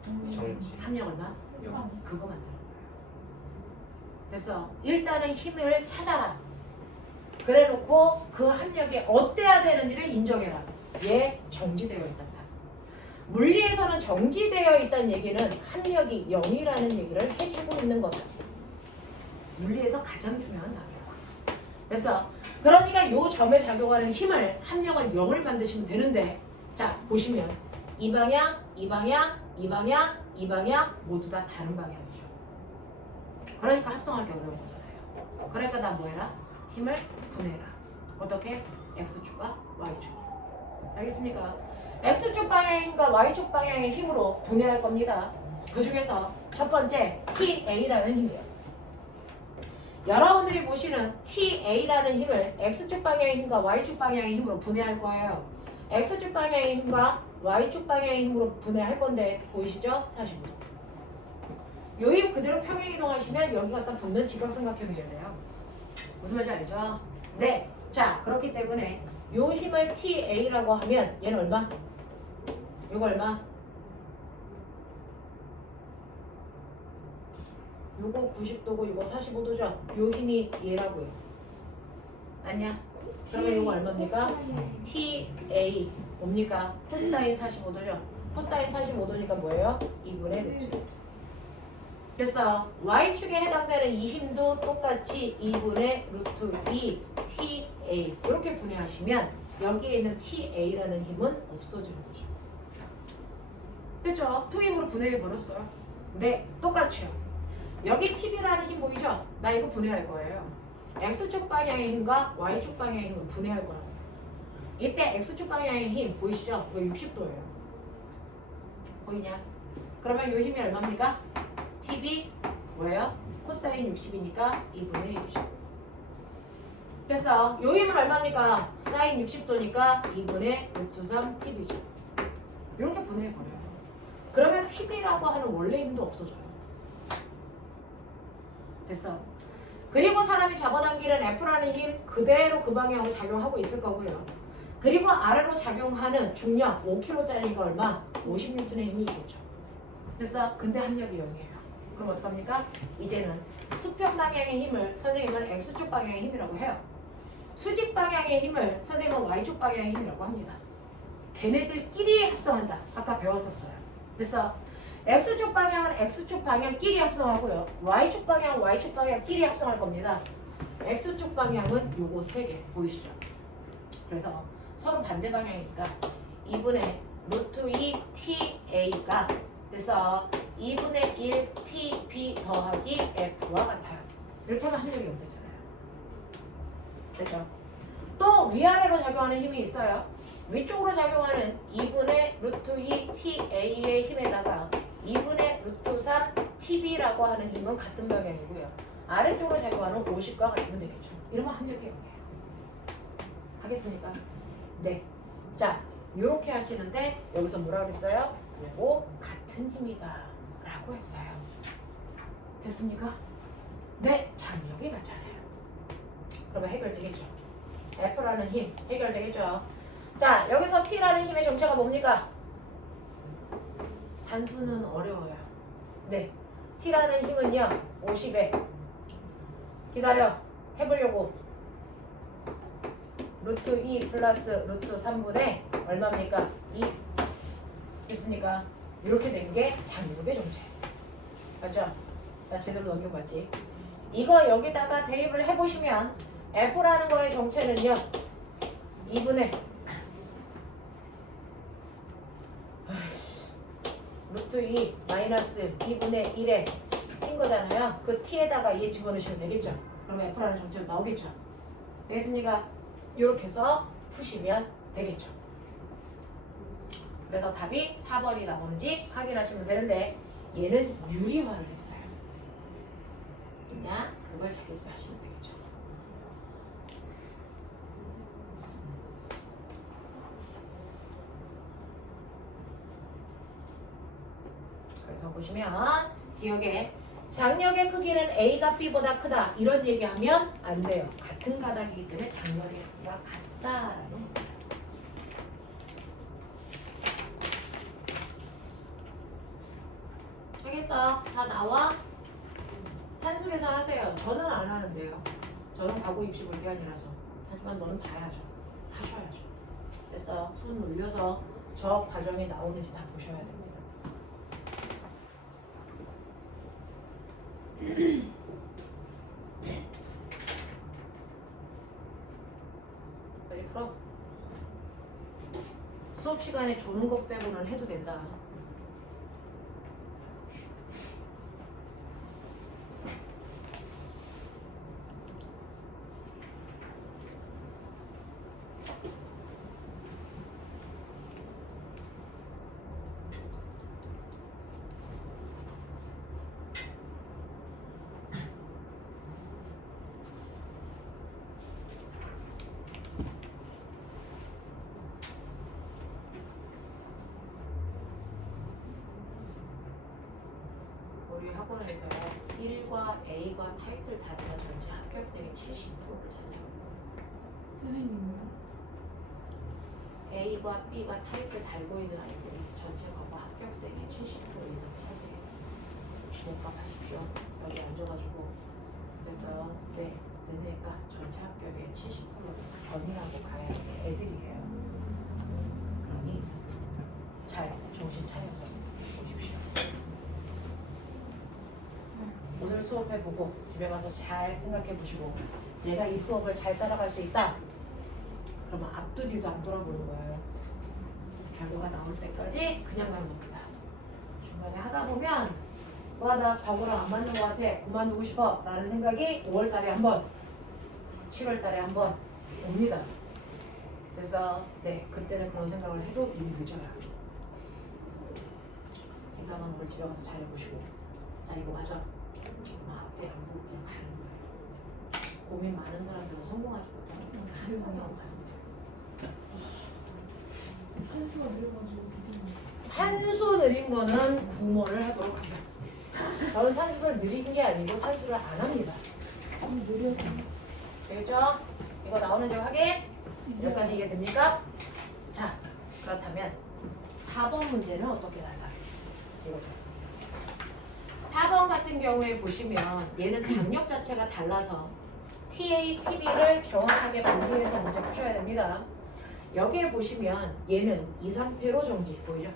정지. 합력 얼마? 영. 그거 만드는 거야. 됐어? 일단은 힘을 찾아라. 그래놓고 그 합력이 어때야 되는지를 인정해라. 얘 정지되어 있단다. 물리에서는 정지되어 있다는 얘기는 합력이 0이라는 얘기를 해주고 있는 거다. 물리에서 가장 중요한 답이야. 됐어? 그러니까 요 점에 작용하는 힘을 합력은 0을 만드시면 되는데 자 보시면 이 방향, 이 방향, 이 방향, 이 방향 모두 다 다른 방향이죠. 그러니까 합성하기 어려운 거잖아요. 그러니까 나 뭐 해라? 힘을 분해해라. 어떻게? X축과 Y축. 알겠습니까? X축 방향의 힘과 Y축 방향의 힘으로 분해할 겁니다. 그 중에서 첫 번째 TA라는 힘이에요. 여러분들이 보시는 TA라는 힘을 X축 방향의 힘과 Y축 방향의 힘으로 분해할 거예요. X축 방향의 힘과 Y축 방향의 힘으로 분해할 건데 보이시죠? 45도. 요 힘 그대로 평행 이동하시면 여기 갖다 붙는 직각삼각형이어야 돼요. 무슨 말인지 알죠? 네. 자, 그렇기 때문에 요 힘을 TA라고 하면 얘는 얼마? 요거 얼마? 요거 90도고 요거 45도죠? 요 힘이 얘라고요. 아니야? 그러면 요거 얼마입니까? TA 뭡니까? 코사인 45도죠? 코사인 45도니까 뭐예요? 2분의 루트. 됐어. Y축에 해당되는 이 힘도 똑같이 2분의 루트 2 TA 이렇게 분해하시면 여기에 있는 TA라는 힘은 없어지는 거죠. 됐죠? 투입으로 분해해버렸어요. 네, 똑같죠. 여기 TB라는 힘 보이죠? 나 이거 분해할 거예요. X축 방향의 힘과 Y축 방향의 힘을 분해할 거라고. 이때 X축 방향의 힘 보이시죠? 이거 60도예요. 보이냐? 그러면 이 힘이 얼마입니까? TB 뭐예요? 코사인 60이니까 2분의 1이죠. 됐어. 요 힘은 얼마입니까? 사인 60도니까 2분의 루트 3 TB죠. 이렇게 분해해버려요. 그러면 TB라고 하는 원래 힘도 없어져요. 됐어. 그리고 사람이 잡아당기는 F라는 힘 그대로 그 방향으로 작용하고 있을 거고요. 그리고 아래로 작용하는 중력 5kg짜리가 얼마? 50N의 힘이 있겠죠. 됐어? 근데 합력이 0이에요. 그럼 어떡합니까? 이제는 수평 방향의 힘을 선생님은 X축 방향의 힘이라고 해요. 수직 방향의 힘을 선생님은 Y축 방향의 힘이라고 합니다. 걔네들끼리 합성한다. 아까 배웠었어요. 그래서 X축 방향은 X축 방향끼리 합성하고요. Y축 방향은 Y축 방향끼리 합성할 겁니다. X축 방향은 요거 3개 보이시죠? 그래서 서로 반대 방향이니까 2분의 루트 2 TA가 그래서 2분의 1 TB 더하기 F와 같아요. 이렇게 하면 합력이 0 되잖아요. 됐죠? 또 위아래로 작용하는 힘이 있어요. 위쪽으로 작용하는 2분의 루트 2 TA의 힘에다가 2분의 루트 3 TB라고 하는 힘은 같은 방향이고요. 아래쪽으로 작용하는 50과 같으면 되겠죠. 이러면 합력이 0이에요. 하겠습니까? 네. 자, 이렇게 하시는데 여기서 뭐라 그랬어요? 요거 같은 힘이다 라고 했어요. 됐습니까? 네, 장력이 같잖아요. 그러면 해결되겠죠. F라는 힘 해결되겠죠. 자, 여기서 T라는 힘의 정체가 뭡니까? 산수는 어려워요. 네. T라는 힘은요. 50에 기다려. 해보려고. 루트 2 플러스 루트 3분의 얼마입니까? 2. 됐습니까? 이렇게 된 게 장력의 정체. 맞죠? 나 제대로 넘겨봤지? 이거 여기다가 대입을 해보시면 F라는 거의 정체는요. 2분의 루트 2 마이너스 2분의 1에 T인 거잖아요. 그 T에다가 2 집어넣으시면 되겠죠? 그러면 F라는 정체가 나오겠죠? 되겠습니까? 이렇게 해서 푸시면 되겠죠? 그래서 답이 4번이 나오는지 확인하시면 되는데 얘는 유리화를 했어요. 그냥 그걸 작용하시면 되겠죠. 그래서 보시면 기억에 장력의 크기는 A가 B보다 크다 이런 얘기하면 안 돼요. 같은 가닥이기 때문에 장력의 크기가 같다라는 겁니다. 알겠어? 다 나와? 산수 계산하세요. 저는 안 하는데요. 저는 과거 입시 볼 게 아니라서. 하지만 너는 봐야죠. 하셔야죠. 됐어? 손 올려서 저 과정이 나오는지 다 보셔야 됩니다. 빨리 풀어. 수업 시간에 조는 것 빼고는 해도 된다. 우리 학원에서 1과 A과 타이틀 다니는 전체 합격생의 70%를 차지합니다. 선생님. A과 B가 타이틀 달고 있는 아이들이 전체 과거 합격생의 70% 이상 차지해요. 목값하십시오. 여기 앉아가지고 그래서 네, 너네가 전체 합격의 70%를 견인하고 가야 할 애들이에요. 그러니 잘 정신 차려서 보십시오. 오늘 수업해보고 집에 가서 잘 생각해보시고 내가 이 수업을 잘 따라갈 수 있다? 그러면 앞도 뒤도 안 돌아보는 거예요. 결과가 나올 때까지 그냥 가는 겁니다. 중간에 하다 보면 와, 나 과거랑 안 맞는 것 같아. 그만두고 싶어. 라는 생각이 5월 달에 한 번, 7월 달에 한 번 옵니다. 그래서 네, 그때는 그런 생각을 해도 이미 늦어요. 생각은 오늘 집에 가서 잘 해보시고 나 이거 맞아. 앞뒤 안 보고 그냥 가는 거예요. 고민 많은 사람들은 성공하지 못하는 그냥 가는 거예요. 산수가 느려가지고. 산수 느린 거는 구모를 하도록 하죠. 저는 산수를 느린 게 아니고 산수를 안 합니다. 느려서. 되겠죠? 이거 나오는지 확인? 여기까지 이해됩니까? 자, 그렇다면 4번 문제는 어떻게 나갈까요? 이거죠. 4번 같은 경우에 보시면 얘는 장력 자체가 달라서 TA, TB를 정확하게 분리해서 문제 푸셔야 됩니다. 여기에 보시면 얘는 이 상태로 정지 보이죠?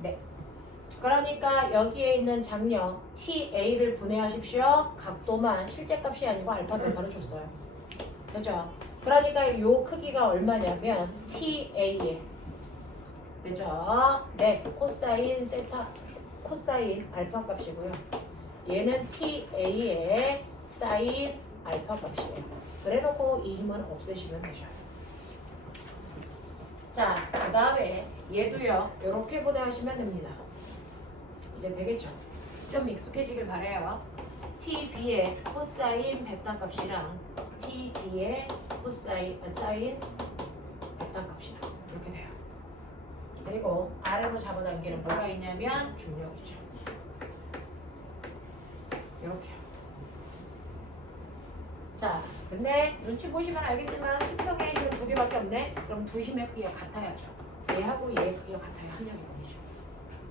네. 그러니까 여기에 있는 장력 TA를 분해하십시오. 각도만 실제 값이 아니고 알파 베타로 줬어요. 그죠? 그러니까 이 크기가 얼마냐면 TA에 그죠? 네, 코사인 세타 코사인 알파 값이고요. 얘는 TA의 사인 알파 값이에요. 그래놓고 이 힘은 없애시면 되죠. 자, 그 다음에 얘도요. 이렇게 분해하시면 됩니다. 이제 되겠죠? 좀 익숙해지길 바래요. TB의 코사인 베타 값이랑 TB의 사인 베타 값이랑 이렇게 돼요. 그리고 아래로 잡아당기는 뭐가 있냐면 중력이죠. 이렇게요. 자, 근데 눈치 보시면 알겠지만 수평의 힘은 두 개밖에 없네. 그럼 두 힘의 크기가 같아야죠. 얘하고 얘의 크기가 같아요. 합력의 범위죠.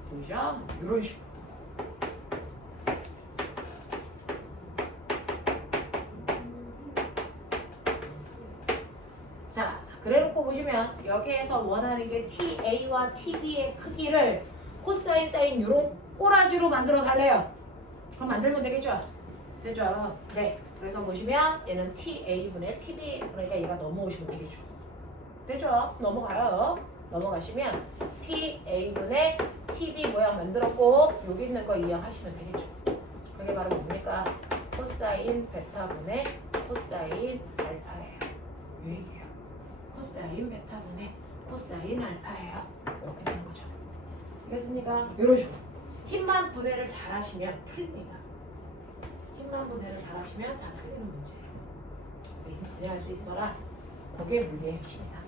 보이죠? 이런 식으로. 자, 그래놓고 보시면 여기에서 원하는 게 TA와 TB의 크기를 코사인 사인 요런 꼬라지로 만들어 달래요. 그럼 만들면 되겠죠? 되죠? 네. 그래서 보시면 얘는 TA분의 TB, 그러니까 얘가 넘어오시면 되겠죠. 되죠? 넘어가요. 넘어가시면 TA분의 TB 모양 만들었고 여기 있는 거 이해하시면 되겠죠. 그게 바로 뭡니까? 코사인 베타분의 코사인 알파예요. 이 얘기예요. 코사인 베타분의 코사인 알파예요. 이렇게 되는 거죠. 알겠습니까? 이런 식으로 힘만 분해를 잘 하시면 풀립니다. 힘만 분해를 잘 하시면 다 풀리는 문제예요. 그래서 힘 분해할 수 있어라. 그게 물리의 핵심이다.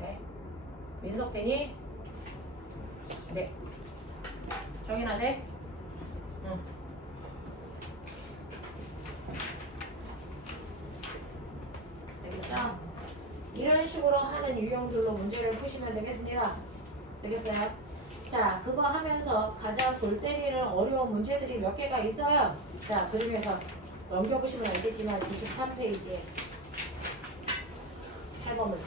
네. 민석 되니? 네. 정인아 돼? 응. 되겠죠? 이런 식으로 하는 유형들로 문제를 푸시면 되겠습니다. 되겠어요? 자, 그거 하면서 가장 골 때리는 어려운 문제들이 몇 개가 있어요. 자, 그 중에서 넘겨보시면 알겠지만 23페이지에 8번 문제.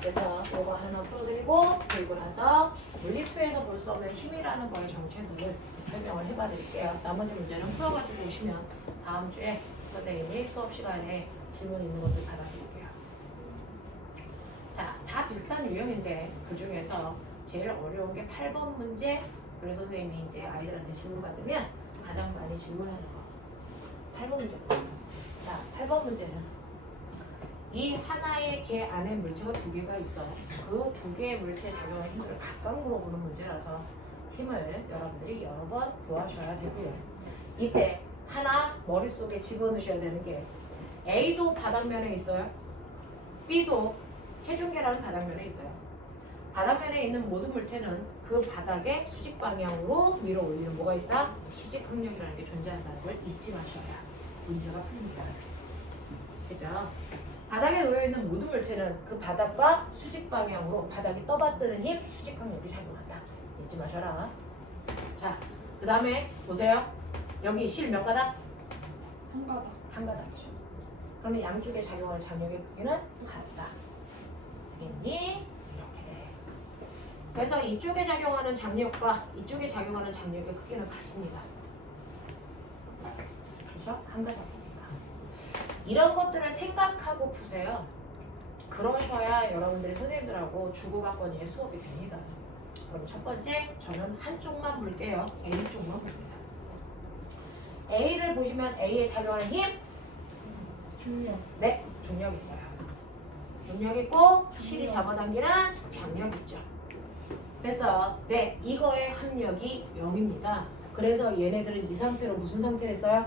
그래서 이거 하나 풀어드리고 그리고 나서 물리투에서 볼 수 없는 힘이라는 거의 정체들을 설명을 해봐 드릴게요. 나머지 문제는 풀어가지고 오시면 다음 주에 선생님이 수업 시간에 질문 있는 것들 받아드릴게요. 자, 다 비슷한 유형인데 그 중에서 제일 어려운 게 8번 문제. 그래서 선생님이 이제 아이들한테 질문 받으면 가장 많이 질문하는 거 8번 문제. 자, 8번 문제는 이 하나의 개 안에 물체가 두 개가 있어. 그 두 개의 물체에 작용하는 힘을 각각 물어보는 문제라서 힘을 여러분들이 여러 번 구하셔야 되고요. 이때 하나 머릿속에 집어넣으셔야 되는 게 A도 바닥면에 있어요. B도 체중계라는 바닥면에 있어요. 바닥면에 있는 모든 물체는 그 바닥의 수직 방향으로 밀어 올리는 뭐가 있다? 수직 항력이라는 게 존재한다는 걸 잊지 마셔야 문제가 풀립니다. 그죠? 바닥에 놓여있는 모든 물체는 그 바닥과 수직 방향으로 바닥이 떠받드는 힘, 수직 항력이 작용한다. 잊지 마셔라. 자, 그 다음에 보세요. 여기 실 몇 가닥? 한 가닥. 한 가닥이죠. 그러면 양쪽에 작용하는 장력의 크기는 같다. 알겠니? 이렇게 돼. 그래서 이쪽에 작용하는 장력과 이쪽에 작용하는 장력의 크기는 같습니다. 그렇죠? 한 가닥이니까. 이런 것들을 생각하고 푸세요. 그러셔야 여러분들이 선생님들하고 주고받거니의 수업이 됩니다. 그럼 첫 번째, 저는 한쪽만 볼게요. A쪽만 봅니다. A를 보시면 A에 작용하는 힘? 중력. 네, 중력 있어요. 중력 있고 실이 잡아당기는 장력 있죠. 그래서 네, 이거의 합력이 0입니다. 그래서 얘네들은 이 상태로 무슨 상태를 써요?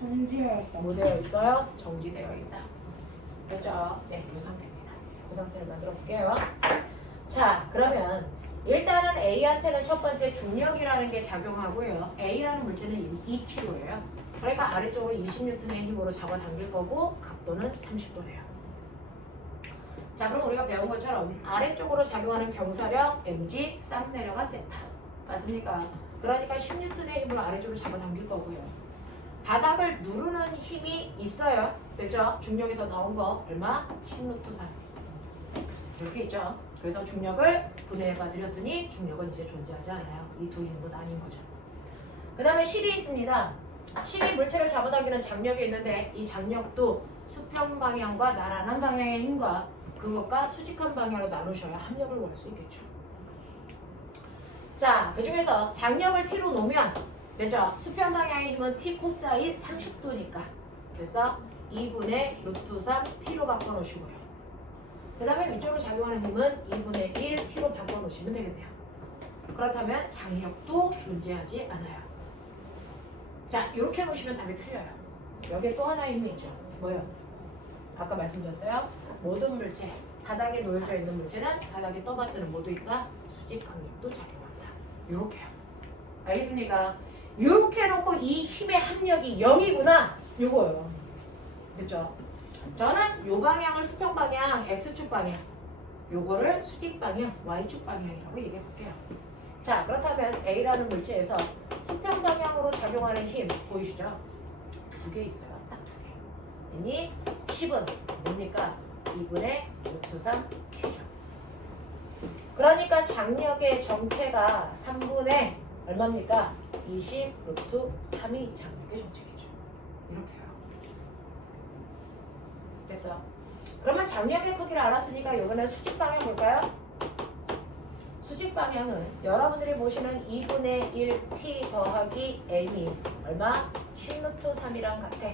정지하여 있다. 뭐 되어 있어요? 정지되어 있다. 그렇죠? 네, 이 상태입니다. 그 상태를 만들어 볼게요. 자, 그러면 일단은 A한테는 첫 번째 중력이라는 게 작용하고요. A라는 물체는 2kg예요. 그러니까 아래쪽으로 20N의 힘으로 잡아당길 거고 각도는 30도래요. 자, 그럼 우리가 배운 것처럼 아래쪽으로 작용하는 경사력 mg 싹 내려가 세타. 맞습니까? 그러니까 10N의 힘으로 아래쪽으로 잡아당길 거고요. 바닥을 누르는 힘이 있어요. 됐죠? 중력에서 나온 거 얼마? 10루트 3. 이렇게 있죠. 그래서 중력을 분해해봐 드렸으니 중력은 이제 존재하지 않아요. 이 두 힘도 나뉜 거죠. 그 다음에 실이 있습니다. 실이 물체를 잡아당기는 장력이 있는데 이 장력도 수평 방향과 나란한 방향의 힘과 그것과 수직한 방향으로 나누셔야 합력을 구할 수 있겠죠. 자, 그 중에서 장력을 t로 놓으면 됐죠? 수평 방향의 힘은 t 코사인 30도니까 그래서 2분의 루트 3 t로 바꿔놓으시고요. 그 다음에 위쪽으로 작용하는 힘은 2분의 1 t로 바꿔놓으시면 되겠네요. 그렇다면 장력도 존재하지 않아요. 자, 이렇게 해보시면 답이 틀려요. 여기에 또 하나의 힘이 있죠. 뭐요? 아까 말씀드렸어요. 모든 물체 바닥에 놓여져 있는 물체는 바닥에 떠받드는 모두 있다. 수직 강력도 작용한다. 요렇게요. 알겠습니까? 요렇게 해놓고 이 힘의 합력이 0이구나. 요거요. 그쵸? 저는 요 방향을 수평 방향, X축 방향. 요거를 수직 방향, Y축 방향이라고 얘기해 볼게요. 자, 그렇다면 A라는 물체에서 수평 방향으로 작용하는 힘 보이시죠? 두 개 있어요. 딱 두 개. 그러니 10은 뭡니까? 2분의 루트 3 Q죠. 그러니까 장력의 정체가 3분의 얼마입니까? 20 루트 3이 장력의 정체이죠. 이렇게요. 됐어. 그러면 장력의 크기를 알았으니까 이번에 수직 방향 볼까요? 수직 방향은 여러분들이 보시는 2분의 1t 더하기 n이 얼마? 10 루트 3이랑 같아.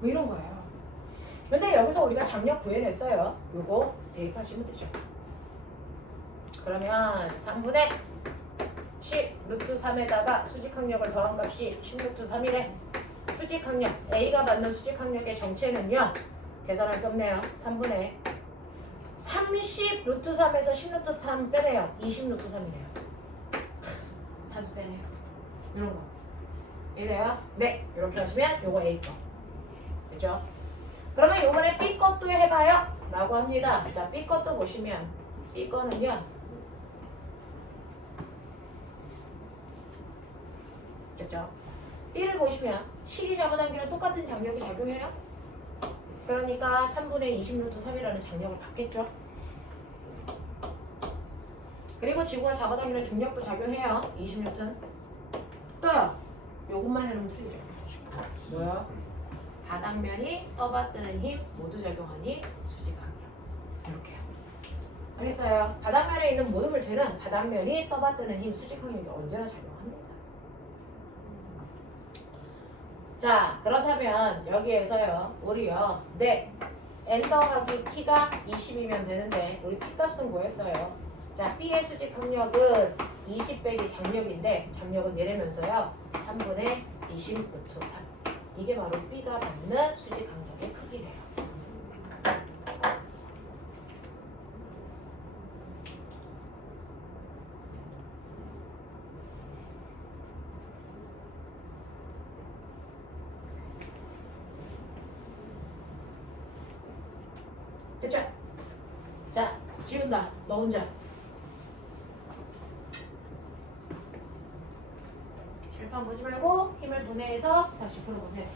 뭐 이런 거예요. 근데 여기서 우리가 장력 구해냈어요. 요거 대입하시면 되죠. 그러면 3분의 10 루트 3에다가 수직항력을 더한 값이 10 루트 3이래. 수직항력 A가 받는 수직항력의 정체는요. 계산할 수 없네요. 3분의 30 루트 3에서 10 루트 3 빼내요. 20 루트 3이네요. 산수되네요. 이런 거. 이래요? 네. 이렇게 하시면 요거 A 거. 그죠? 그러면 요번에 B 것도 해봐요. 라고 합니다. 자, B 것도 보시면 B 거는요. 그죠? B를 보시면 식이 잡아당기는 똑같은 장력이 작용해요. 그러니까 3분의 20 루트 3이라는 장력을 받겠죠. 그리고 지구가 잡아당기는 중력도 작용해요. 20 뉴턴. 또요. 요것만 해놓으면 틀리죠. 뭐요? 바닥면이 떠받드는 힘 모두 작용하니 수직항력. 이렇게요. 알겠어요? 바닥면에 있는 모든 물체는 바닥면이 떠받드는 힘 수직항력이 언제나 작용합니다. 자, 그렇다면 여기에서요. 우리요. 네. n 더하기 t가 20이면 되는데 우리 t 값은 구했어요. 자, B의 수직 항력은 20 빼기 장력인데 장력은 내리면서요. 3분의 20 루트 3. 이게 바로 B가 받는 수직 항력의 크기래요. 됐죠? 자, 지운다. 너 혼자. 칠판 보지 말고 힘을 분해해서 다시 풀어보세요.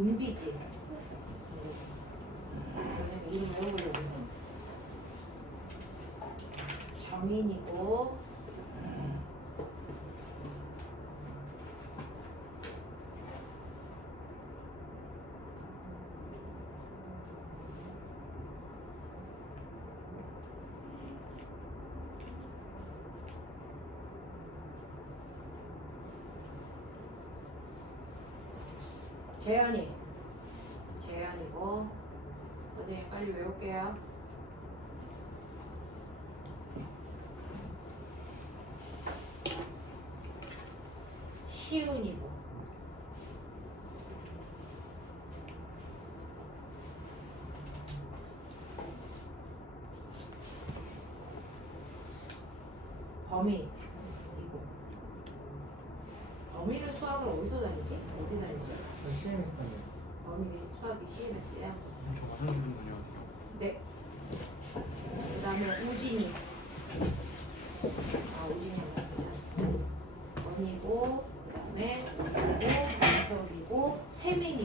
은비지. 이름 외우려고. 정인이고 재현이고 어디 빨리 외울게요. 시은이고 범이고 범이는 수학을 어디서 다니지? 어디 다니지? CMS 다녀요. 범이 수학이 CMS야? 저 많은 분들이요. 네. 그 다음에 우진이 우진이 언니고 그 다음에 민석이고 세민이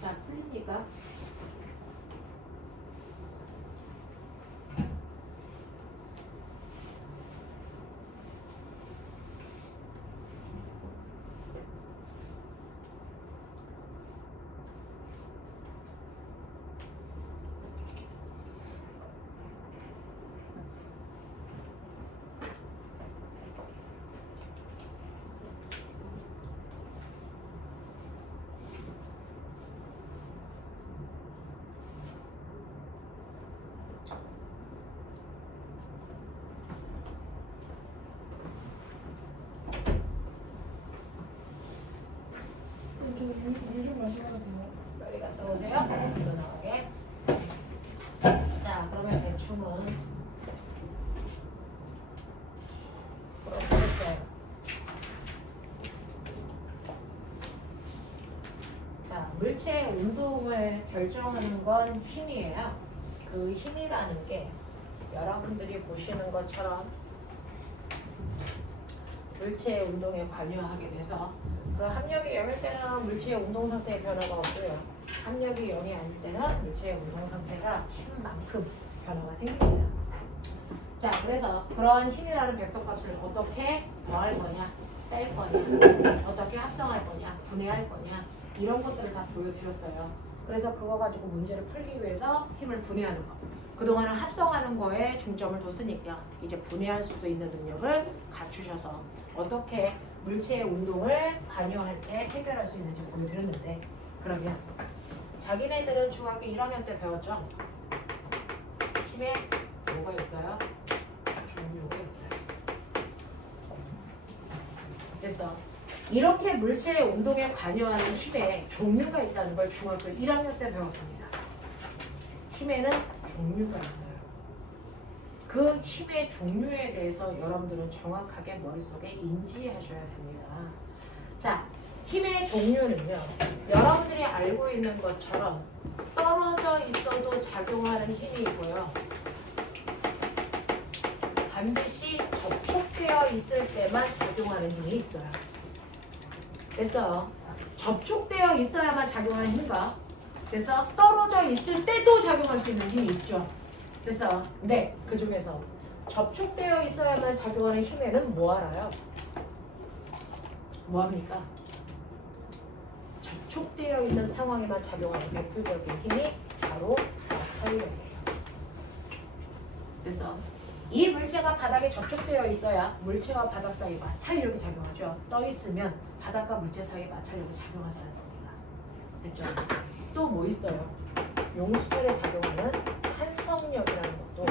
자 풀립니까? 물좀 마시면 돼요. 빨리 갔다 오세요. 이거 나오게. 자, 그러면 대충은 풀어보겠어요. 자, 물체의 운동을 결정하는 건 힘이에요. 그 힘이라는 게 여러분들이 보시는 것처럼 물체의 운동에 관여하게 돼서 그 합력이 0일 때는 물체의 운동 상태에 변화가 없고요. 합력이 0이 아닐 때는 물체의 운동 상태가 힘만큼 변화가 생깁니다. 자, 그래서 그런 힘이라는 벡터 값을 어떻게 더할 거냐, 뺄 거냐, 어떻게 합성할 거냐, 분해할 거냐 이런 것들을 다 보여드렸어요. 그래서 그거 가지고 문제를 풀기 위해서 힘을 분해하는 거. 그동안은 합성하는 거에 중점을 뒀으니까 이제 분해할 수 있는 능력을 갖추셔서 어떻게 물체의 운동을 관여할 때 해결할 수 있는지 보여드렸는데, 그러면 자기네들은 중학교 1학년 때 배웠죠? 힘에 뭐가 있어요? 종류가 있어요. 됐어. 이렇게 물체의 운동에 관여하는 힘에 종류가 있다는 걸 중학교 1학년 때 배웠습니다. 힘에는 종류가 있어요. 그 힘의 종류에 대해서 여러분들은 정확하게 머릿속에 인지하셔야 됩니다. 자, 힘의 종류는요, 여러분들이 알고 있는 것처럼 떨어져 있어도 작용하는 힘이 있고요. 반드시 접촉되어 있을 때만 작용하는 힘이 있어요. 그래서 접촉되어 있어야만 작용하는 힘과, 그래서 떨어져 있을 때도 작용할 수 있는 힘이 있죠. 그래서 네, 그 중에서 접촉되어 있어야만 작용하는 힘에는 뭐 알아요? 뭐 합니까? 접촉되어 있는 상황에만 작용하는 대표적인 힘이 바로 마찰력이에요. 그래서 이 물체가 바닥에 접촉되어 있어야 물체와 바닥 사이 마찰력이 작용하죠. 떠 있으면 바닥과 물체 사이에 마찰력이 작용하지 않습니다. 됐죠? 또 뭐 있어요? 용수철에 작용하는 탄성력이라는 것도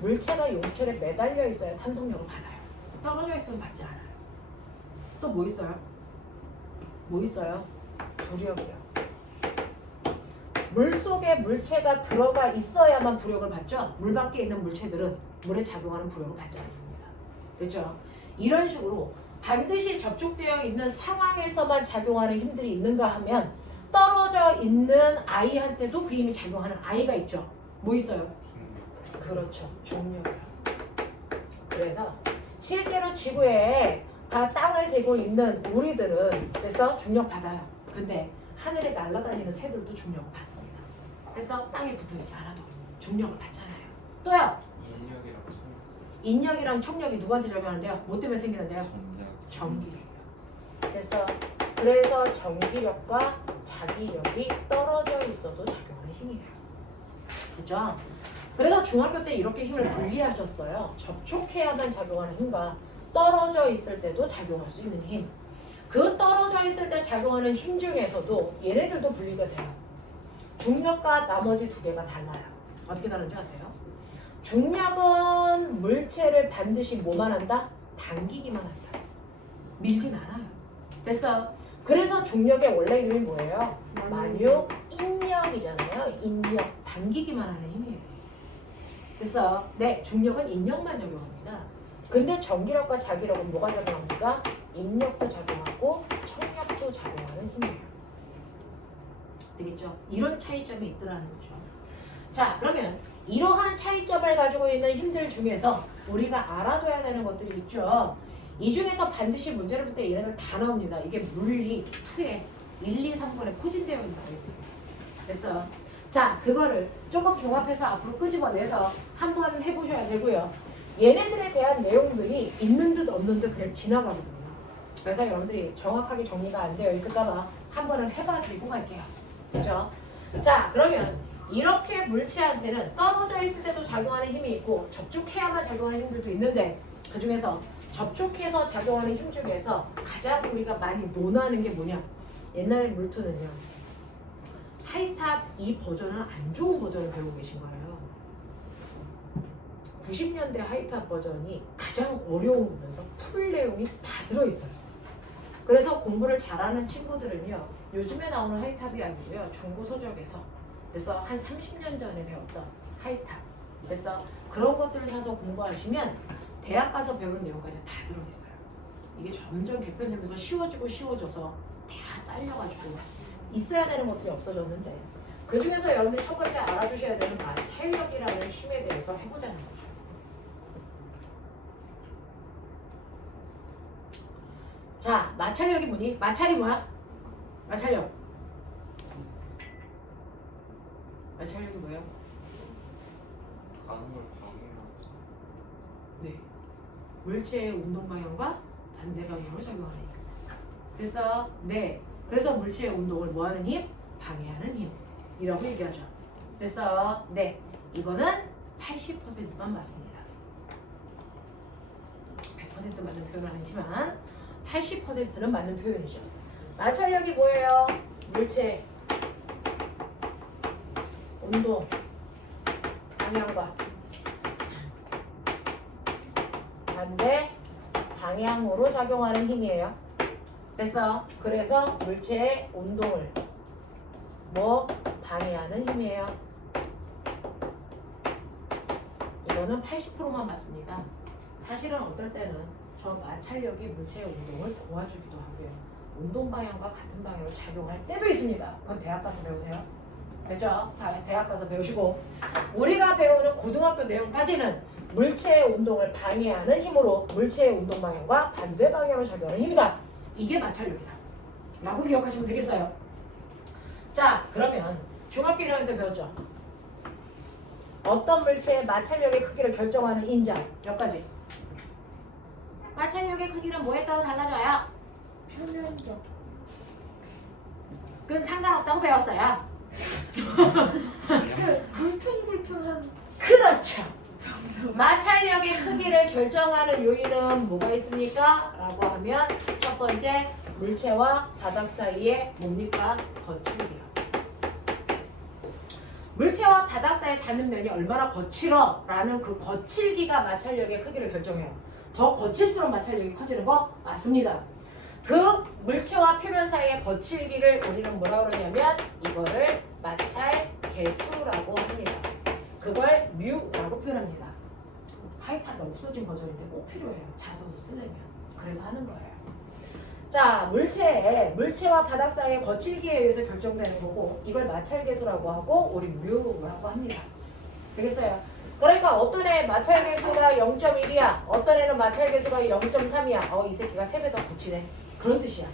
물체가 용수철에 매달려 있어야 탄성력을 받아요. 떨어져 있으면 받지 않아요. 또 뭐 있어요? 뭐 있어요? 부력이요. 물속에 물체가 들어가 있어야만 부력을 받죠. 물 밖에 있는 물체들은 물에 작용하는 부력을 받지 않습니다. 됐죠? 이런 식으로 반드시 접촉되어 있는 상황에서만 작용하는 힘들이 있는가 하면 떨어져 있는 아이한테도 그 힘이 작용하는 아이가 있죠. 뭐 있어요? 그렇죠. 종력이요. 그래서 실제로 지구에 땅을 대고 있는 우리들은 그래서 중력 받아요. 근데 하늘에 날아다니는 새들도 중력을 받습니다. 그래서 땅에 붙어있지 않아도 중력을 받잖아요. 또요. 인력이랑 성 인력이랑 청력이 누구한테 적용하는데요? 뭐 때문에 생기는데요? 전자 전기력. 그래서 전기력과 자기력이 떨어져 있어도 작용하는 힘이에요. 그죠? 그래서 중학교 때 이렇게 힘을 분리하셨어요. 접촉해야만 작용하는 힘과 떨어져 있을 때도 작용할 수 있는 힘. 그 떨어져 있을 때 작용하는 힘 중에서도 얘네들도 분리가 돼요. 중력과 나머지 두 개가 달라요. 어떻게 다른지 아세요? 중력은 물체를 반드시 뭐만 한다? 당기기만 한다. 밀진 않아요. 됐어? 그래서 중력의 원래 이름이 뭐예요? 만유 인력이잖아요. 인력, 당기기만 하는 힘이에요. 됐어? 네, 중력은 인력만 적용합니다. 근데 전기력과 자기력은 뭐가 작용합니까? 인력도 작용하고 청력도 작용하는 힘이에요. 되겠죠? 이런 차이점이 있더라는 거죠. 자, 그러면 이러한 차이점을 가지고 있는 힘들 중에서 우리가 알아둬야 되는 것들이 있죠. 이 중에서 반드시 문제를 풀 때 얘네들 다 나옵니다. 이게 물리 2에 1, 2, 3번에 포진되어 있는 거예요. 됐어? 자, 그거를 조금 종합해서 앞으로 끄집어내서 한번 해보셔야 되고요. 얘네들에 대한 내용들이 있는 듯 없는 듯 그냥 지나가거든요. 그래서 여러분들이 정확하게 정리가 안 되어 있을까봐 한 번은 해봐드리고 갈게요. 그죠? 자, 그러면 이렇게 물체한테는 떨어져 있을 때도 작용하는 힘이 있고 접촉해야만 작용하는 힘들도 있는데 그 중에서 접촉해서 작용하는 힘 중에서 가장 우리가 많이 논하는 게 뭐냐? 옛날에 물투는요. 하이탑 이 버전은 안 좋은 버전을 배우고 계신 거예요. 90년대 하이탑 버전이 가장 어려운 거면서 풀 내용이 다 들어있어요. 그래서 공부를 잘하는 친구들은요. 요즘에 나오는 하이탑이 아니고요. 중고 서적에서 그래서 한 30년 전에 배웠던 하이탑 그래서 그런 것들을 사서 공부하시면 대학 가서 배우는 내용까지 다 들어있어요. 이게 점점 개편되면서 쉬워지고 쉬워져서 다 딸려가지고 있어야 되는 것들이 없어졌는데 그 중에서 여러분들이 첫 번째 알아두셔야 되는 마찰력이라는 힘에 대해서 해보자는 거죠. 자, 마찰력이 뭐니? 마찰이 뭐야? 마찰력이 뭐예요? 가는 걸 방해하고 네. 물체의 운동 방향과 반대 방향으로 작용하는 힘. 그래서 네. 그래서 물체의 운동을 뭐하는 힘? 방해하는 힘이라고 얘기하죠. 그래서 네. 이거는 80%만 맞습니다. 100% 맞는 표현은 아니지만 80%는 맞는 표현이죠. 마찰력이 뭐예요? 물체 운동 방향과 반대 방향으로 작용하는 힘이에요. 됐어? 그래서 물체의 운동을 뭐 방해하는 힘이에요. 이거는 80%만 맞습니다. 사실은 어떨 때는 저 마찰력이 물체의 운동을 도와주기도 하고요. 운동 방향과 같은 방향으로 작용할 때도 있습니다. 그건 대학 가서 배우세요. 됐죠? 대학 가서 배우시고 우리가 배우는 고등학교 내용까지는 물체의 운동을 방해하는 힘으로 물체의 운동 방향과 반대 방향으로 작용하는 힘이다. 이게 마찰력이다. 라고 기억하시면 되겠어요. 자, 그러면 중학교 1학년 때 배웠죠? 어떤 물체의 마찰력의 크기를 결정하는 인자 몇 가지? 마찰력의 크기는 뭐에 따라 달라져요? 표면적. 그건 상관없다고 배웠어요. 그 울퉁불퉁한 그렇죠. 마찰력의 크기를 결정하는 요인은 뭐가 있습니까? 라고 하면 첫 번째 물체와 바닥 사이에 뭡니까? 거칠기요. 물체와 바닥 사이에 닿는 면이 얼마나 거칠어? 라는 그 거칠기가 마찰력의 크기를 결정해요. 더 거칠수록 마찰력이 커지는 거 맞습니다. 그 물체와 표면 사이의 거칠기를 우리는 뭐라 그러냐면 이거를 마찰 계수라고 합니다. 그걸 뮤라고 표현합니다. 하이탑이 없어진 버전인데 꼭 필요해요. 자소서 쓰려면. 그래서 하는 거예요. 자, 물체와 바닥 사이의 거칠기에 의해서 결정되는 거고 이걸 마찰 계수라고 하고 우리 뮤라고 합니다. 되겠어요? 그러니까 어떤 애 마찰 계수가 0.1이야. 어떤 애는 마찰 계수가 0.3이야. 이 새끼가 3배 더 거치네. 그런 뜻이야.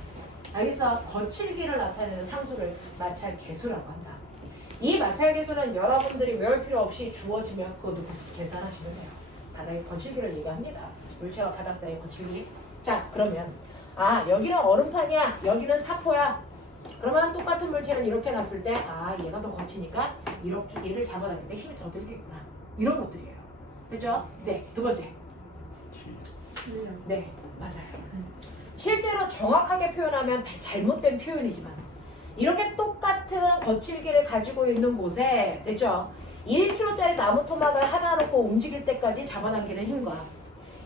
알겠어? 거칠기를 나타내는 상수를 마찰 계수라고 한다. 이 마찰 계수는 여러분들이 외울 필요 없이 주어지면 그것도 계산하시면 돼요. 바닥의 거칠기를 얘기합니다. 물체와 바닥 사이의 거칠기. 자, 그러면 여기는 얼음판이야. 여기는 사포야. 그러면 똑같은 물체는 이렇게 놨을 때 얘가 더 거치니까 이렇게 얘를 잡아당길 때 힘이 더 들겠구나. 이런 것들이에요. 됐죠? 네, 두 번째. 네, 맞아요. 실제로 정확하게 표현하면 잘못된 표현이지만 이렇게 똑같은 거칠기를 가지고 있는 곳에 됐죠? 1kg짜리 나무 토막을 하나 놓고 움직일 때까지 잡아당기는 힘과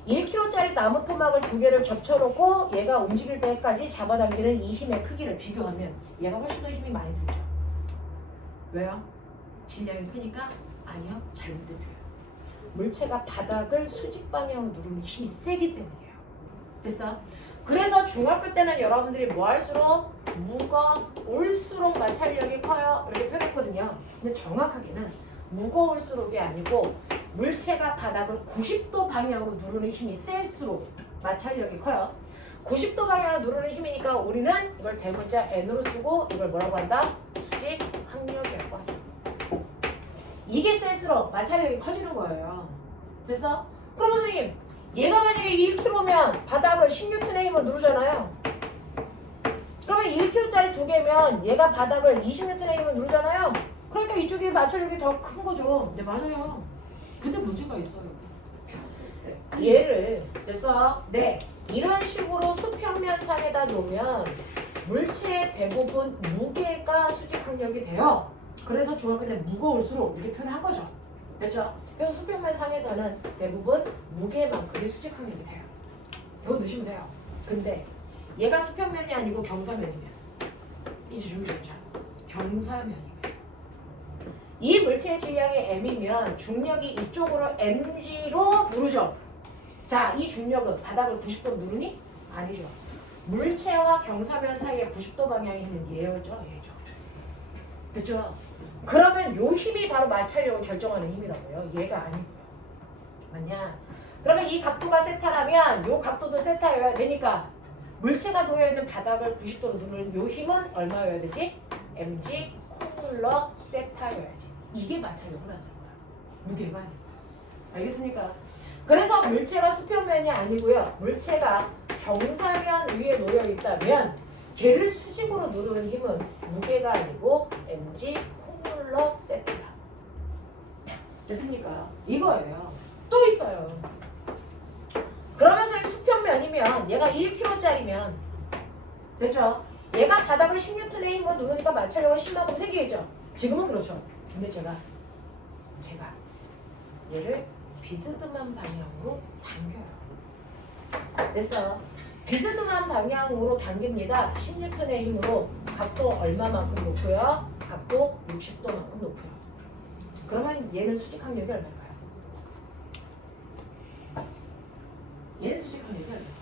1kg짜리 나무 토막을 2개를 접쳐놓고 얘가 움직일 때까지 잡아당기는 이 힘의 크기를 비교하면 얘가 훨씬 더 힘이 많이 들죠. 왜요? 질량이 크니까? 아니요. 잘못된 표현. 물체가 바닥을 수직 방향으로 누르는 힘이 세기 때문이에요. 됐어? 그래서 중학교 때는 여러분들이 뭐 할수록 무거울수록 마찰력이 커요. 이렇게 표현했거든요. 근데 정확하게는 무거울수록이 아니고 물체가 바닥을 90도 방향으로 누르는 힘이 셀수록 마찰력이 커요. 90도 방향으로 누르는 힘이니까 우리는 이걸 대문자 n으로 쓰고 이걸 뭐라고 한다? 수직 항력이라고 한다. 이게 셀수록 마찰력이 커지는 거예요. 됐어? 그럼 선생님, 얘가 만약에 1kg면 바닥을 10N의 힘으로 누르잖아요. 그러면 1kg짜리 2개면 얘가 바닥을 20N의 힘으로 누르잖아요. 그러니까 이쪽이 마찰력이 더 큰 거죠. 네, 맞아요. 근데 문제가 있어요. 얘를 됐어? 네, 이런 식으로 수평면상에다 놓으면 물체의 대부분 무게가 수직항력이 돼요. 그래서 중학교 때 무거울수록 이렇게 표현한 거죠. 됐죠? 그래서 수평면상에서는 대부분 무게만큼이 수직항력이 돼요. 이거 넣으시면 돼요. 근데 얘가 수평면이 아니고 경사면이면 이제 준비됐죠? 경사면이면 이 물체의 질량이 m이면 중력이 이쪽으로 mg로 누르죠. 자, 이 중력은 바닥을 90도로 누르니? 아니죠. 물체와 경사면 사이의 90도 방향의 힘은 얘죠. 됐죠? 그러면 요 힘이 바로 마찰력을 결정하는 힘이라고요. 얘가 아니고요. 맞냐? 그러면 이 각도가 세타라면 요 각도도 세타여야 되니까 물체가 놓여있는 바닥을 90도로 누르는 요 힘은 얼마여야 되지? mg 콩물러 세타여야지. 이게 마찰력을 한다는 거야. 무게가 아니고. 알겠습니까? 그래서 물체가 수평면이 아니고요. 물체가 경사면 위에 놓여 있다면 걔를 수직으로 누르는 힘은 무게가 아니고 mg 콩물러 세타다. 됐습니까? 이거예요. 또 있어요. 그러면서 수평면이면 얘가 1kg짜리면 됐죠? 얘가 바닥을 10N의 힘으로 누르니까 마찰력은 10만큼 생기겠죠? 지금은 그렇죠. 근데 제가 얘를 비스듬한 방향으로 당겨요. 됐어요. 비스듬한 방향으로 당깁니다. 10N의 힘으로 각도 얼마만큼 놓고요? 각도 60도만큼 놓고요. 그러면 얘는 수직항력이 얼마일까요? 얘는 수직항력이 얼마일까요?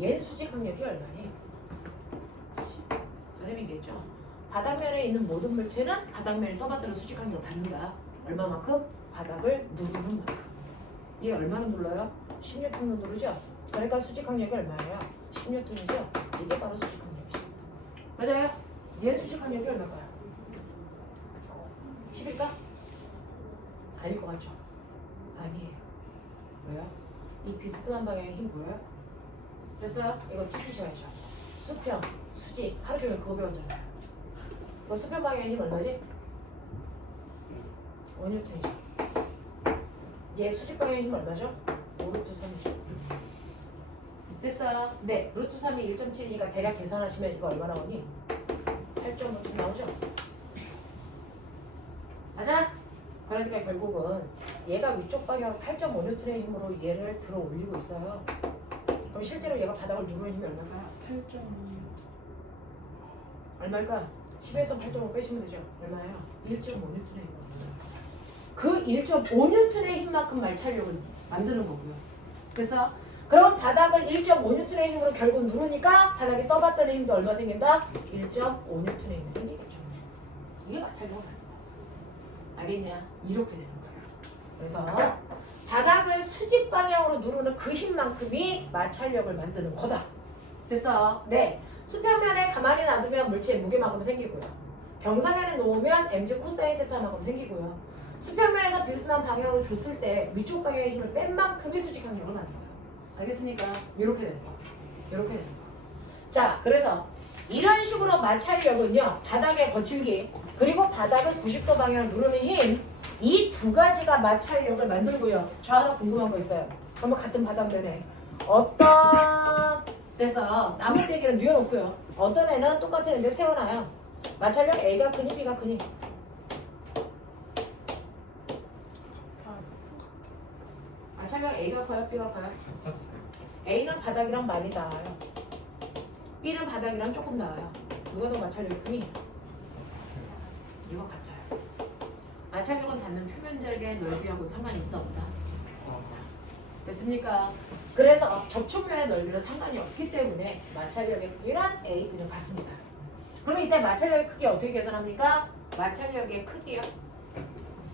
얘는 수직항력이 얼마니? 선생님이 얘기했죠. 바닥면에 있는 모든 물체는 바닥면을 떠받들어 수직항력을 받는다. 얼마만큼? 바닥을 누르는 만큼. 얘 얼마나 눌러요? 10N로 누르죠? 그러니까 수직항력이 얼마예요? 10N이죠? 이게 바로 수직항력이죠. 맞아요? 얘는 수직항력이 얼마일까요? 10일까? 아닐 것 같죠? 아니에요. 왜요? 이 비스듬한 방향의 힘 보여요? 됐어요? 이거 찾으셔야죠. 수평, 수직, 하루 종일 그거 배웠잖아요. 그 수평 방향의 힘 얼마지? 5N이죠. 얘 수직 방향의 힘 얼마죠? 5루트 3이죠. 됐어요? 네, 루트 3이 1.72가 대략 계산하시면 이거 얼마 나오니? 8.5쯤 나오죠? 맞아? 그러니까 결국은 얘가 위쪽 방향 8.5N의 힘으로 얘를 들어 올리고 있어요. 그럼 실제로 얘가 바닥을 누르는 힘이 얼마일까요? 8.5. 얼마일까? 10에서 8.5 빼시면 되죠. 얼마예요? 1.5N의 힘. 그 1.5N의 힘만큼 마찰력을 만드는 거고요. 그래서 그럼 바닥을 1.5N의 힘으로 결국 누르니까 바닥에 떠받드는 힘도 얼마 생긴다? 1.5N의 힘이 생기겠죠. 이게 마찰력은 아니다. 알겠냐? 이렇게 되는 거예요. 그래서 바닥을 수직 방향으로 누르는 그 힘만큼이 마찰력을 만드는 거다. 됐어? 네. 수평면에 가만히 놔두면 물체의 무게만큼 생기고요. 경사면에 놓으면 mg 코사인 세타만큼 생기고요. 수평면에서 비슷한 방향으로 줬을 때 위쪽 방향의 힘을 뺀 만큼이 수직 항력을 만들어요. 알겠습니까? 이렇게 되는 거. 이렇게 되는 거. 자, 그래서 이런 식으로 마찰력은요. 바닥의 거칠기 그리고 바닥을 90도 방향으로 누르는 힘 이 두 가지가 마찰력을 만들고요. 저 하나 궁금한 거 있어요. 그러면 같은 바닥면에 어떤 됐어. 나무대기를 뉘어놓고요. 어떤 애는 똑같은 애인데 세워놔요. 마찰력 A가 크니 B가 크니? 마찰력 A가 커요? B가 커요? A는 바닥이랑 많이 닿아요. B는 바닥이랑 조금 닿아요. 누가 더 마찰력이 크니? 이거 같아요. 마찰력은 닿는 표면적의 넓이하고 상관이 있다 없다? 됐습니까? 그래서 접촉면의 넓이는 상관이 없기 때문에 마찰력의 크기는 A, B는 같습니다. 그러면 이때 마찰력의 크기 어떻게 계산합니까? 마찰력의 크기요.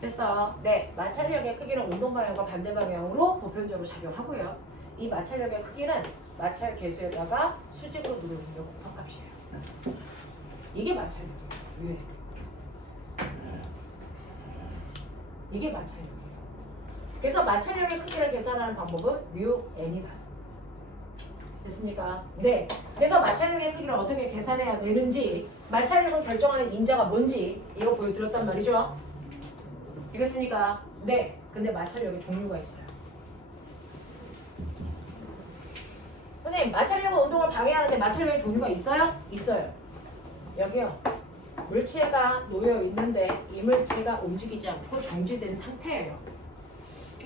됐어. 네, 마찰력의 크기는 운동 방향과 반대 방향으로 보편적으로 작용하고요. 이 마찰력의 크기는 마찰 계수에다가 수직으로 누르는 게 곱합값이에요. 이게 마찰력이에요. 왜? 이게 마찰력이에요. 그래서 마찰력의 크기를 계산하는 방법은 뮤 n이다. 됐습니까? 네. 그래서 마찰력의 크기를 어떻게 계산해야 되는지, 마찰력을 결정하는 인자가 뭔지 이거 보여드렸단 말이죠. 알겠습니까? 네. 근데 마찰력의 종류가 있어요. 선생님, 마찰력은 운동을 방해하는데 마찰력의 종류가 있어요? 있어요. 여기요. 물체가 놓여 있는데 이 물체가 움직이지 않고 정지된 상태예요.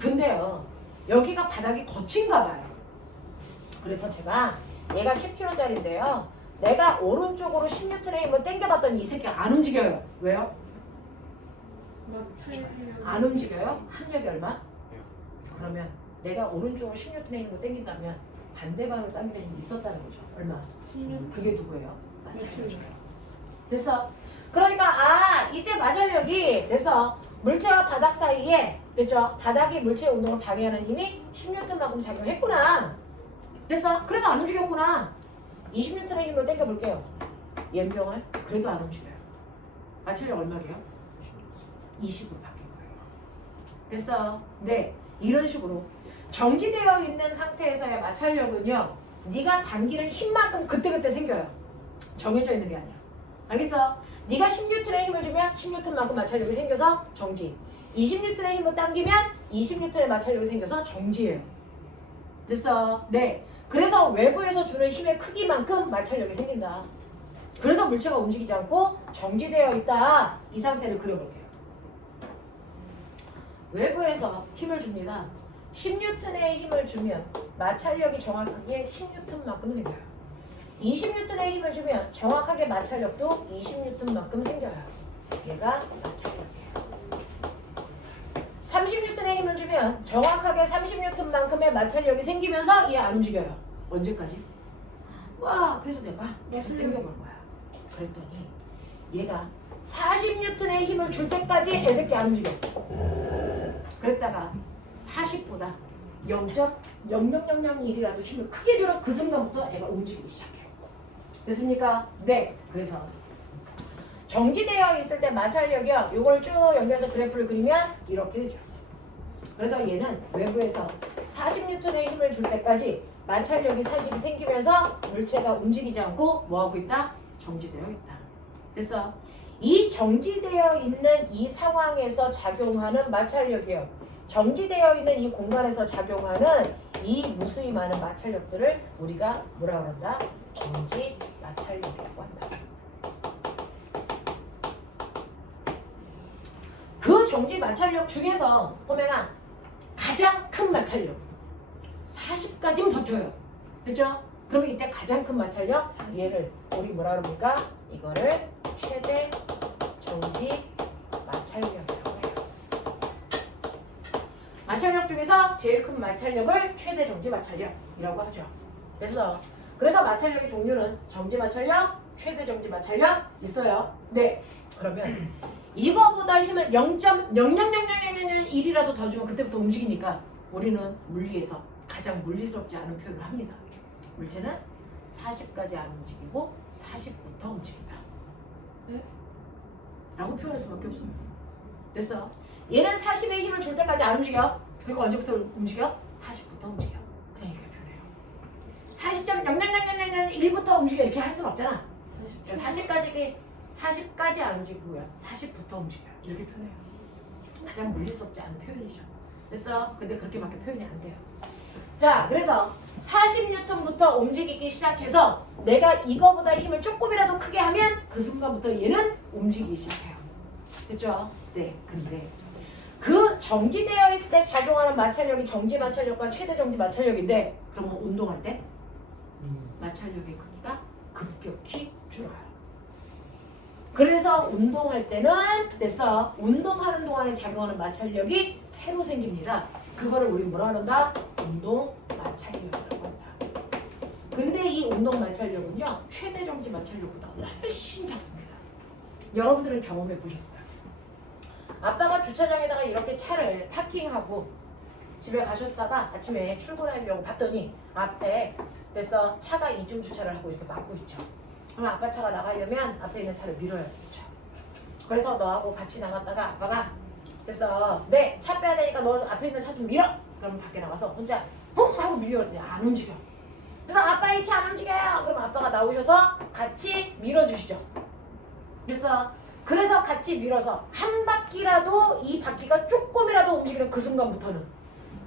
근데요, 여기가 바닥이 거친가 봐요. 그래서 제가 얘가 10kg짜리인데요. 내가 오른쪽으로 10N의 힘을 당겨봤더니 이 새끼가 안 움직여요. 왜요? 마찰력 안 움직여요? 합력이 얼마? 그러면 내가 오른쪽으로 10N의 힘을 당긴다면 반대방으로 당기는 힘이 있었다는 거죠. 얼마? 10년 그게 누구예요? 마찰력이에요. 됐어? 그러니까 이때 마찰력이 됐어. 물체와 바닥 사이에 됐죠? 바닥이 물체의 운동을 방해하는 힘이 10N만큼 작용했구나. 됐어? 그래서 안 움직였구나. 20N의 힘으로 당겨볼게요. 연병을 그래도 안 움직여요. 마찰력 얼마게요? 20으로 바뀐 거예요. 됐어? 네. 이런 식으로 정지되어 있는 상태에서의 마찰력은요. 네가 당기는 힘만큼 그때그때 생겨요. 정해져 있는 게 아니야. 알겠어? 네가 10N의 힘을 주면 10N만큼 마찰력이 생겨서 정지. 20N의 힘을 당기면 20N의 마찰력이 생겨서 정지예요. 됐어? 네. 그래서 외부에서 주는 힘의 크기만큼 마찰력이 생긴다. 그래서 물체가 움직이지 않고 정지되어 있다. 이 상태를 그려볼게요. 외부에서 힘을 줍니다. 10N의 힘을 주면 마찰력이 정확하게 10N만큼 생겨요. 20N의 힘을 주면 정확하게 마찰력도 20N만큼 생겨요. 얘가 마찰력이에요. 30N의 힘을 주면 정확하게 30N만큼의 마찰력이 생기면서 얘 안 움직여요. 언제까지? 와, 그래서 내가 계속 당겨본 거야. 그랬더니 얘가 40N의 힘을 줄 때까지 애새끼 안 움직여. 그랬다가 40보다 0.0001이라도 힘을 크게 주는 그 순간부터 애가 움직이기 시작해요. 됐습니까? 네. 그래서 정지되어 있을 때 마찰력이요. 이걸 쭉 연결해서 그래프를 그리면 이렇게 되죠. 그래서 얘는 외부에서 40N의 힘을 줄 때까지 마찰력이 40이 생기면서 물체가 움직이지 않고 뭐하고 있다? 정지되어 있다. 됐어? 이 정지되어 있는 이 상황에서 작용하는 마찰력이요. 정지되어 있는 이 공간에서 작용하는 이 무수히 많은 마찰력들을 우리가 뭐라고 한다? 정지 마찰력이라고 한다. 그 정지 마찰력 중에서 보면은 가장 큰 마찰력 40까지는 버텨요. 그죠? 그러면 이때 가장 큰 마찰력 얘를 우리 뭐라 그럽니까? 이거를 최대 정지 마찰력이라고 해요. 마찰력 중에서 제일 큰 마찰력을 최대 정지 마찰력이라고 하죠. 그래서 마찰력의 종류는 정지 마찰력, 최대 정지 마찰력 있어요. 네. 그러면 이거보다 힘을 0.0000001이라도 더 주면 그때부터 움직이니까 우리는 물리에서 가장 물리스럽지 않은 표현을 합니다. 물체는 40까지 안 움직이고 40부터 움직인다. 네? 라고 표현할 수밖에 없어요. 됐어. 얘는 40의 힘을 줄 때까지 안 움직여. 그리고 언제부터 움직여? 40부터 움직여. 그냥 이렇게 표현해요. 40.00001부터 움직여 이렇게 할 수는 없잖아. 40까지 안 움직이고요. 40부터 움직여요. 이렇게 표현해요. 가장 물리스럽지 않은 표현이죠. 됐어? 근데 그렇게밖에 표현이 안 돼요. 자, 그래서 40N부터 움직이기 시작해서 내가 이거보다 힘을 조금이라도 크게 하면 그 순간부터 얘는 움직이기 시작해요. 됐죠? 네. 근데 그 정지되어 있을 때 작용하는 마찰력이 정지 마찰력과 최대 정지 마찰력인데 그러면 운동할 때 마찰력의 크기가 급격히 줄어요. 그래서 운동할 때는 됐어. 운동하는 동안에 작용하는 마찰력이 새로 생깁니다. 그거를 우리 뭐라 그런다? 운동 마찰력이라고 한다. 근데 이 운동 마찰력은요. 최대 정지 마찰력보다 훨씬 작습니다. 여러분들은 경험해 보셨어요? 아빠가 주차장에다가 이렇게 차를 파킹하고 집에 가셨다가 아침에 출근하려고 봤더니 앞에 됐어. 차가 이중 주차를 하고 이렇게 막고 있죠. 그럼 아빠 차가 나가려면 앞에 있는 차를 밀어야 되죠. 그래서 너하고 같이 나갔다가 아빠가 됐어. 네, 차 빼야 되니까 너 앞에 있는 차 좀 밀어. 그러면 밖에 나가서 혼자 뿡 하고 밀려거든요. 안 움직여. 그래서 아빠 이 차 안 움직여요. 그럼 아빠가 나오셔서 같이 밀어주시죠. 됐어. 그래서 같이 밀어서 한 바퀴라도 이 바퀴가 조금이라도 움직이는 그 순간부터는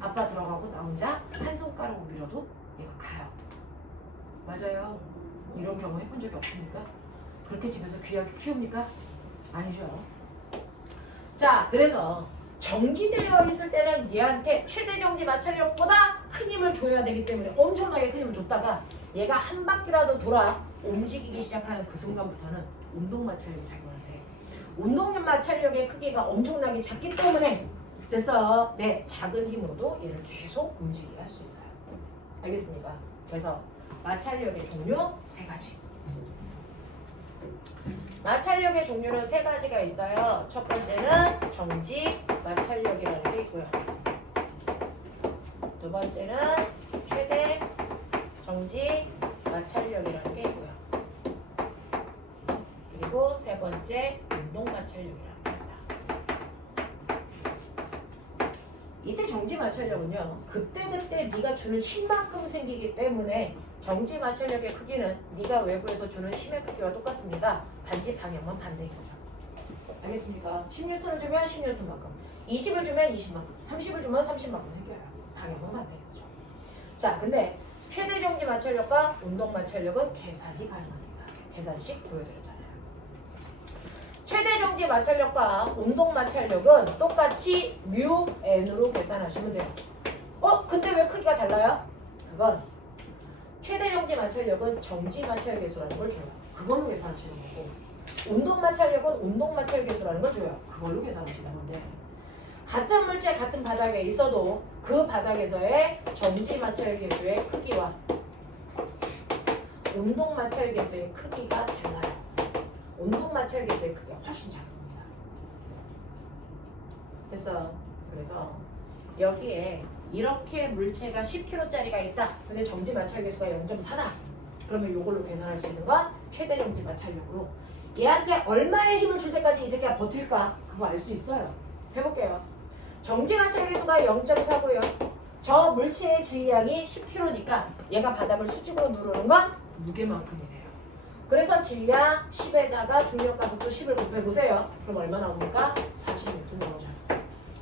아빠 들어가고 나 혼자 한 손가락으로 밀어도 얘가 가요. 맞아요. 이런 경우 해본 적이 없습니까? 그렇게 집에서 귀하게 키웁니까? 아니죠. 자, 그래서 정지되어 있을 때는 얘한테 최대 정지 마찰력보다 큰 힘을 줘야 되기 때문에 엄청나게 큰 힘을 줬다가 얘가 한 바퀴라도 돌아 움직이기 시작하는 그 순간부터는 운동 마찰력이 작용하는데 운동 마찰력의 크기가 엄청나게 작기 때문에 됐어. 네, 작은 힘으로도 얘를 계속 움직이게 할 수 있어요. 알겠습니까? 그래서 마찰력의 종류 3가지. 마찰력의 종류는 3가지가 있어요. 첫 번째는 정지 마찰력이라는 게 있고요. 두 번째는 최대 정지 마찰력이라는 게 있고요. 그리고 세 번째 운동 마찰력이라는 게 있다. 이때 정지 마찰력은요. 그때그때 네가 주는 힘만큼 생기기 때문에 정지 마찰력의 크기는 네가 외부에서 주는 힘의 크기와 똑같습니다. 단지 방향만 반대인 거죠. 알겠습니까? 10N을 주면 10N만큼, 20을 주면 20만큼, 30을 주면 30만큼 생겨요. 방향만 반대인 거죠. 자, 근데 최대 정지 마찰력과 운동 마찰력은 계산이 가능합니다. 계산식 보여드렸잖아요. 최대 정지 마찰력과 운동 마찰력은 똑같이 뮤 n으로 계산하시면 돼요. 근데 왜 크기가 달라요? 그건 최대 정지 마찰력은 정지 마찰 계수라는 걸 줘요. 그걸로 계산하시는 거고 운동 마찰력은 운동 마찰 계수라는 걸 줘요. 그걸로 계산하시는 건데 같은 물체 같은 바닥에 있어도 그 바닥에서의 정지 마찰 계수의 크기와 운동 마찰 계수의 크기가 달라요. 운동 마찰 계수의 크기가 훨씬 작습니다. 됐어. 그래서 여기에 이렇게 물체가 10kg짜리가 있다. 근데 정지 마찰 계수가 0.4다. 그러면 이걸로 계산할 수 있는 건 최대 정지 마찰력으로 얘한테 얼마의 힘을 줄 때까지 이 새끼가 버틸까? 그거 알 수 있어요. 해볼게요. 정지 마찰 계수가 0.4고요. 저 물체의 질량이 10kg니까 얘가 바닥을 수직으로 누르는 건 무게만큼이래요. 그래서 질량 10에다가 중력 가속도 10을 곱해보세요. 그럼 얼마 나옵니까? 40N 나오죠.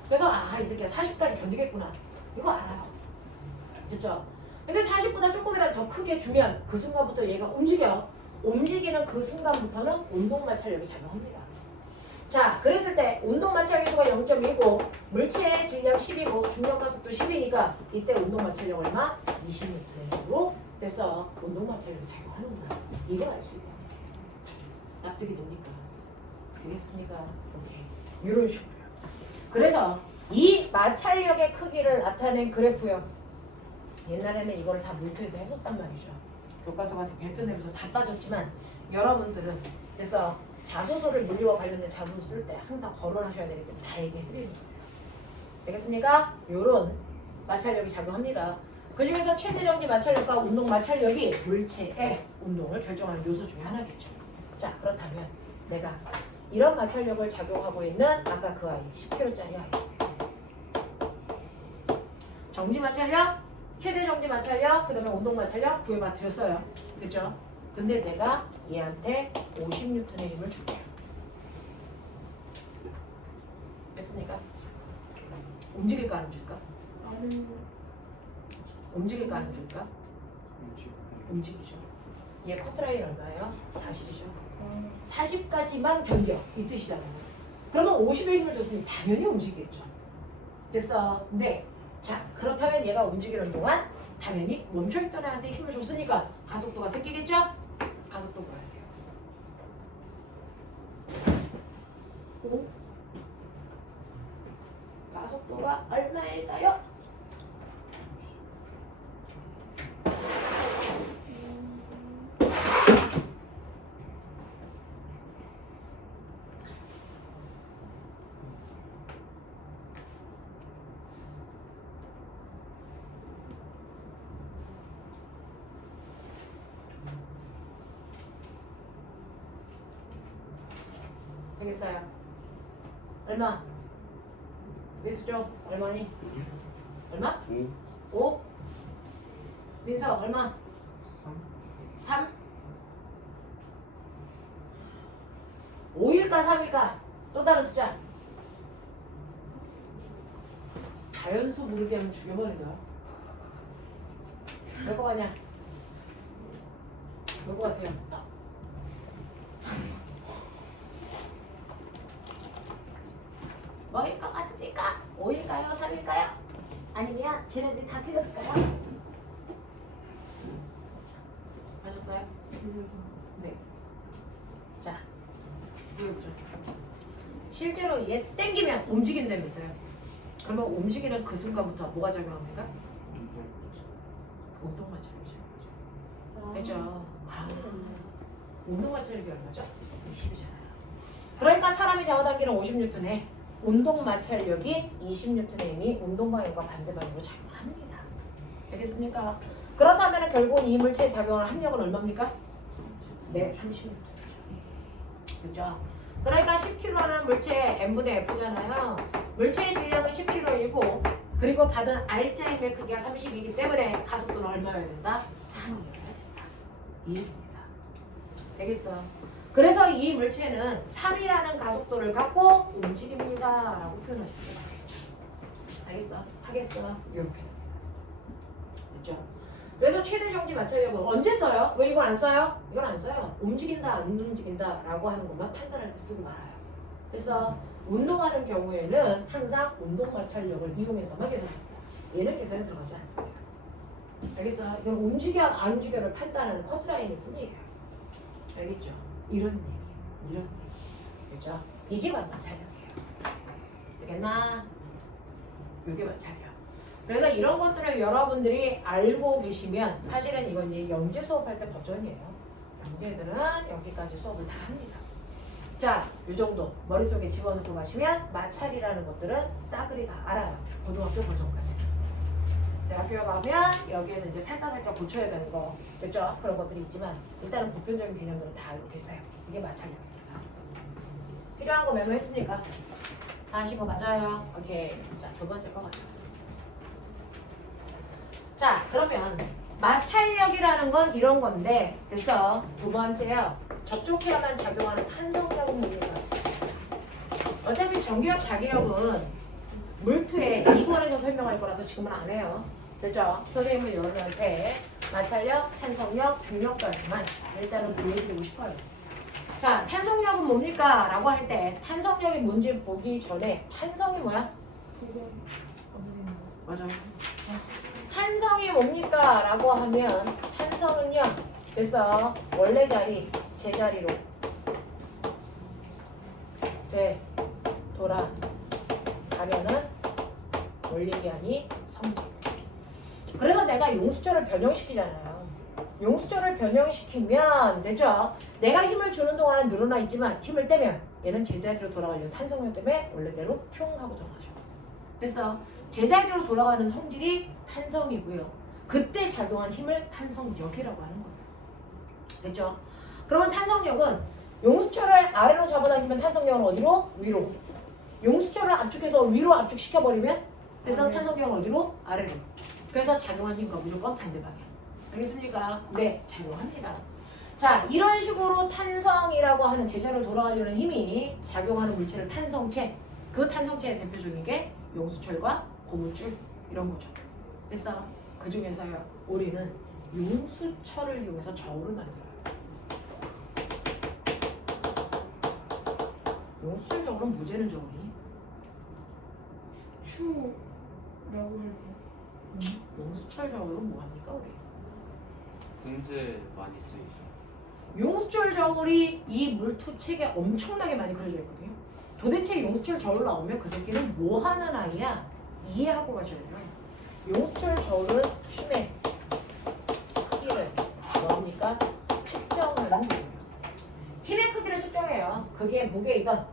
그래서 이 새끼가 40까지 견디겠구나. 이거 알아요. 됐죠? 근데 40보다 조금이라도 더 크게 주면 그 순간부터 얘가 움직여요. 움직이는 그 순간부터는 운동 마찰력이 작용합니다. 자, 그랬을 때 운동 마찰 계수가 0.2고 물체의 질량 10이고 중력 가속도 10이니까 이때 운동 마찰력 얼마? 20N으로 됐어. 운동 마찰력이 작용하는구나. 이걸 알 수 있다. 납득이 됩니까? 되겠습니까? 오케이. 이런 식으로요. 그래서 이 마찰력의 크기를 나타낸 그래프요. 옛날에는 이걸 다 물표에서 했었단 말이죠. 교과서가 개편되면서 다 빠졌지만 여러분들은 그래서 자소서를 물리와 관련된 자소서 쓸 때 항상 거론하셔야 되기 때문에 다 얘기해 드리는 거예요. 되겠습니까? 요런 마찰력이 작용합니다. 그 중에서 최대정지 마찰력과 운동 마찰력이 물체의 운동을 결정하는 요소 중에 하나겠죠. 자, 그렇다면 내가 이런 마찰력을 작용하고 있는 아까 그 아이 10kg짜리 아이 정지 마찰력, 최대 정지 마찰력, 그 다음에 운동 마찰력 구해봐 드렸어요. 그죠? 근데 내가 얘한테 50N의 힘을 줄게요. 됐습니까? 움직일까 안 줄까? 움직일까 안 줄까? 움직이죠. 얘 커트라인 얼마예요? 40이죠. 40까지만 견뎌 이 뜻이잖아요. 그러면 50의 힘을 줬으니 당연히 움직이겠죠. 됐어. 네. 자, 그렇다면 얘가 움직이는 동안 당연히 멈춰있던 애한테 힘을 줬으니까 가속도가 생기겠죠? 가속도 보여야 돼요. 오. 가속도가 얼마일까요? 되겠어요? 얼마? 미수죠? 얼마니? 얼마? 5? 민서 얼마? 3? 5일까 3일까? 또 다른 숫자 자연수 모르게 하면 죽여버린다. 몇 거 같냐? 몇 거 같아요? 뭐일 것 같습니까? 5일까요? 3일까요? 아니면 쟤네들이 다 틀렸을까요? 하셨어요? 네. 자, 보여보죠. 실제로 얘 땡기면 움직인다면서요. 그러면 움직이는 그 순간부터 뭐가 작용합니까? 운동 마찰력이 작용하죠. 됐죠? 운동 마찰력이 얼마죠? 20이잖아요. 그러니까 사람이 잡아당기는 50N에 운동 마찰력이 20N의 힘이 운동 방향과 반대 방향으로 작용합니다. 알겠습니까? 그렇다면 결국 이 물체의 작용할 합력은 얼마입니까? 네, 30N. 그렇죠? 그러니까 10kg라는 물체의 M분의 F잖아요. 물체의 질량은 10kg이고 그리고 받은 R자 힘의 크기가 30이기 때문에 가속도는 얼마여야 된다? 3이어야 된다. 이해됩니다. 되겠어? 그래서 이 물체는 3이라는 가속도를 갖고 움직입니다 라고 표현하시면 되겠죠. 알겠어? 하겠어? 이렇게. 됐죠? 그래서 최대 정지 마찰력은 언제 써요? 왜 이걸 안 써요? 이건 안 써요. 움직인다 안 움직인다 라고 하는 것만 판단할 때 쓰고 말아요. 그래서 운동하는 경우에는 항상 운동 마찰력을 이용해서만 계산합니다. 얘는 계산에 들어가지 않습니다. 알겠어? 이건 움직여 안 움직여를 판단하는 커트라인일 뿐이에요. 알겠죠? 이런 얘기. 그죠? 이게 바로 마찰력이에요. 되겠나? 이게 마찰력. 그래서 이런 것들을 여러분들이 알고 계시면 사실은 이건 이제 영재 수업할 때 버전이에요. 영재들은 여기까지 수업을 다 합니다. 자, 이 정도 머릿속에 집어넣고 가시면 마찰이라는 것들은 싸그리 다 알아요. 고등학교 버전까지. 대학교에 가면 여기에는 이제 살짝 고쳐야 되는 거, 그렇죠? 그런 것들이 있지만 일단은 보편적인 개념들은 다 알고 계세요. 이게 마찰력입니다. 필요한 거 메모했습니까? 다 하신 거 맞아요? 오케이. 자, 두 번째 거 가자. 자, 그러면 마찰력이라는 건 이런 건데 됐어. 두 번째요. 접촉해야만 작용하는 탄성력은 뭡니까? 어차피 전기력 자기력은 물투에 2권에서 설명할 거라서 지금은 안 해요. 됐죠? 선생님은 여러분한테 마찰력, 탄성력, 중력까지만 일단은 보여드리고 싶어요. 자, 탄성력은 뭡니까? 라고 할 때 탄성력이 뭔지 보기 전에 탄성이 뭐야? 맞아요. 탄성이 뭡니까? 라고 하면 탄성은요. 됐어. 원래 자리, 제자리로 돌아가면은 뭘 얘기하니? 성질. 그래서 내가 용수철을 변형시키잖아요. 용수철을 변형시키면 되죠? 내가 힘을 주는 동안은 늘어나 있지만 힘을 떼면 얘는 제자리로 돌아가려는 탄성력 때문에 원래대로 뿅 하고 돌아가죠. 그래서 제자리로 돌아가는 성질이 탄성이고요. 그때 작용한 힘을 탄성력이라고 하는 거예요. 됐죠? 그러면 탄성력은 용수철을 아래로 잡아당기면 탄성력은 어디로? 위로. 용수철을 압축해서 위로 압축시켜버리면 그래서 탄성력은 어디로? 아래로. 그래서 작용한 힘과 무조건 반대 방향. 알겠습니까? 네, 작용합니다. 자, 이런 식으로 탄성이라고 하는 제자리로 돌아가려는 힘이 작용하는 물체를 탄성체. 그 탄성체의 대표적인 게 용수철과 고무줄 이런 거죠. 그래서 그 중에서요, 우리는 용수철을 이용해서 저울을 만들어요. 용수철 저울은 무제는 저울이. 추라고 해요. 용수철 저울은 뭐합니까 우리? 군제 많이 쓰이죠. 용수철 저울이 이 물투책에 엄청나게 많이 그려져 있거든요. 도대체 용수철 저울 나오면 그 새끼는 뭐 하는 아이야? 이해하고 가셔야 돼요. 용수철 저울은 힘의 크기를 뭐합니까? 측정하는 거예요. 힘의 크기를 측정해요. 그게 무게이던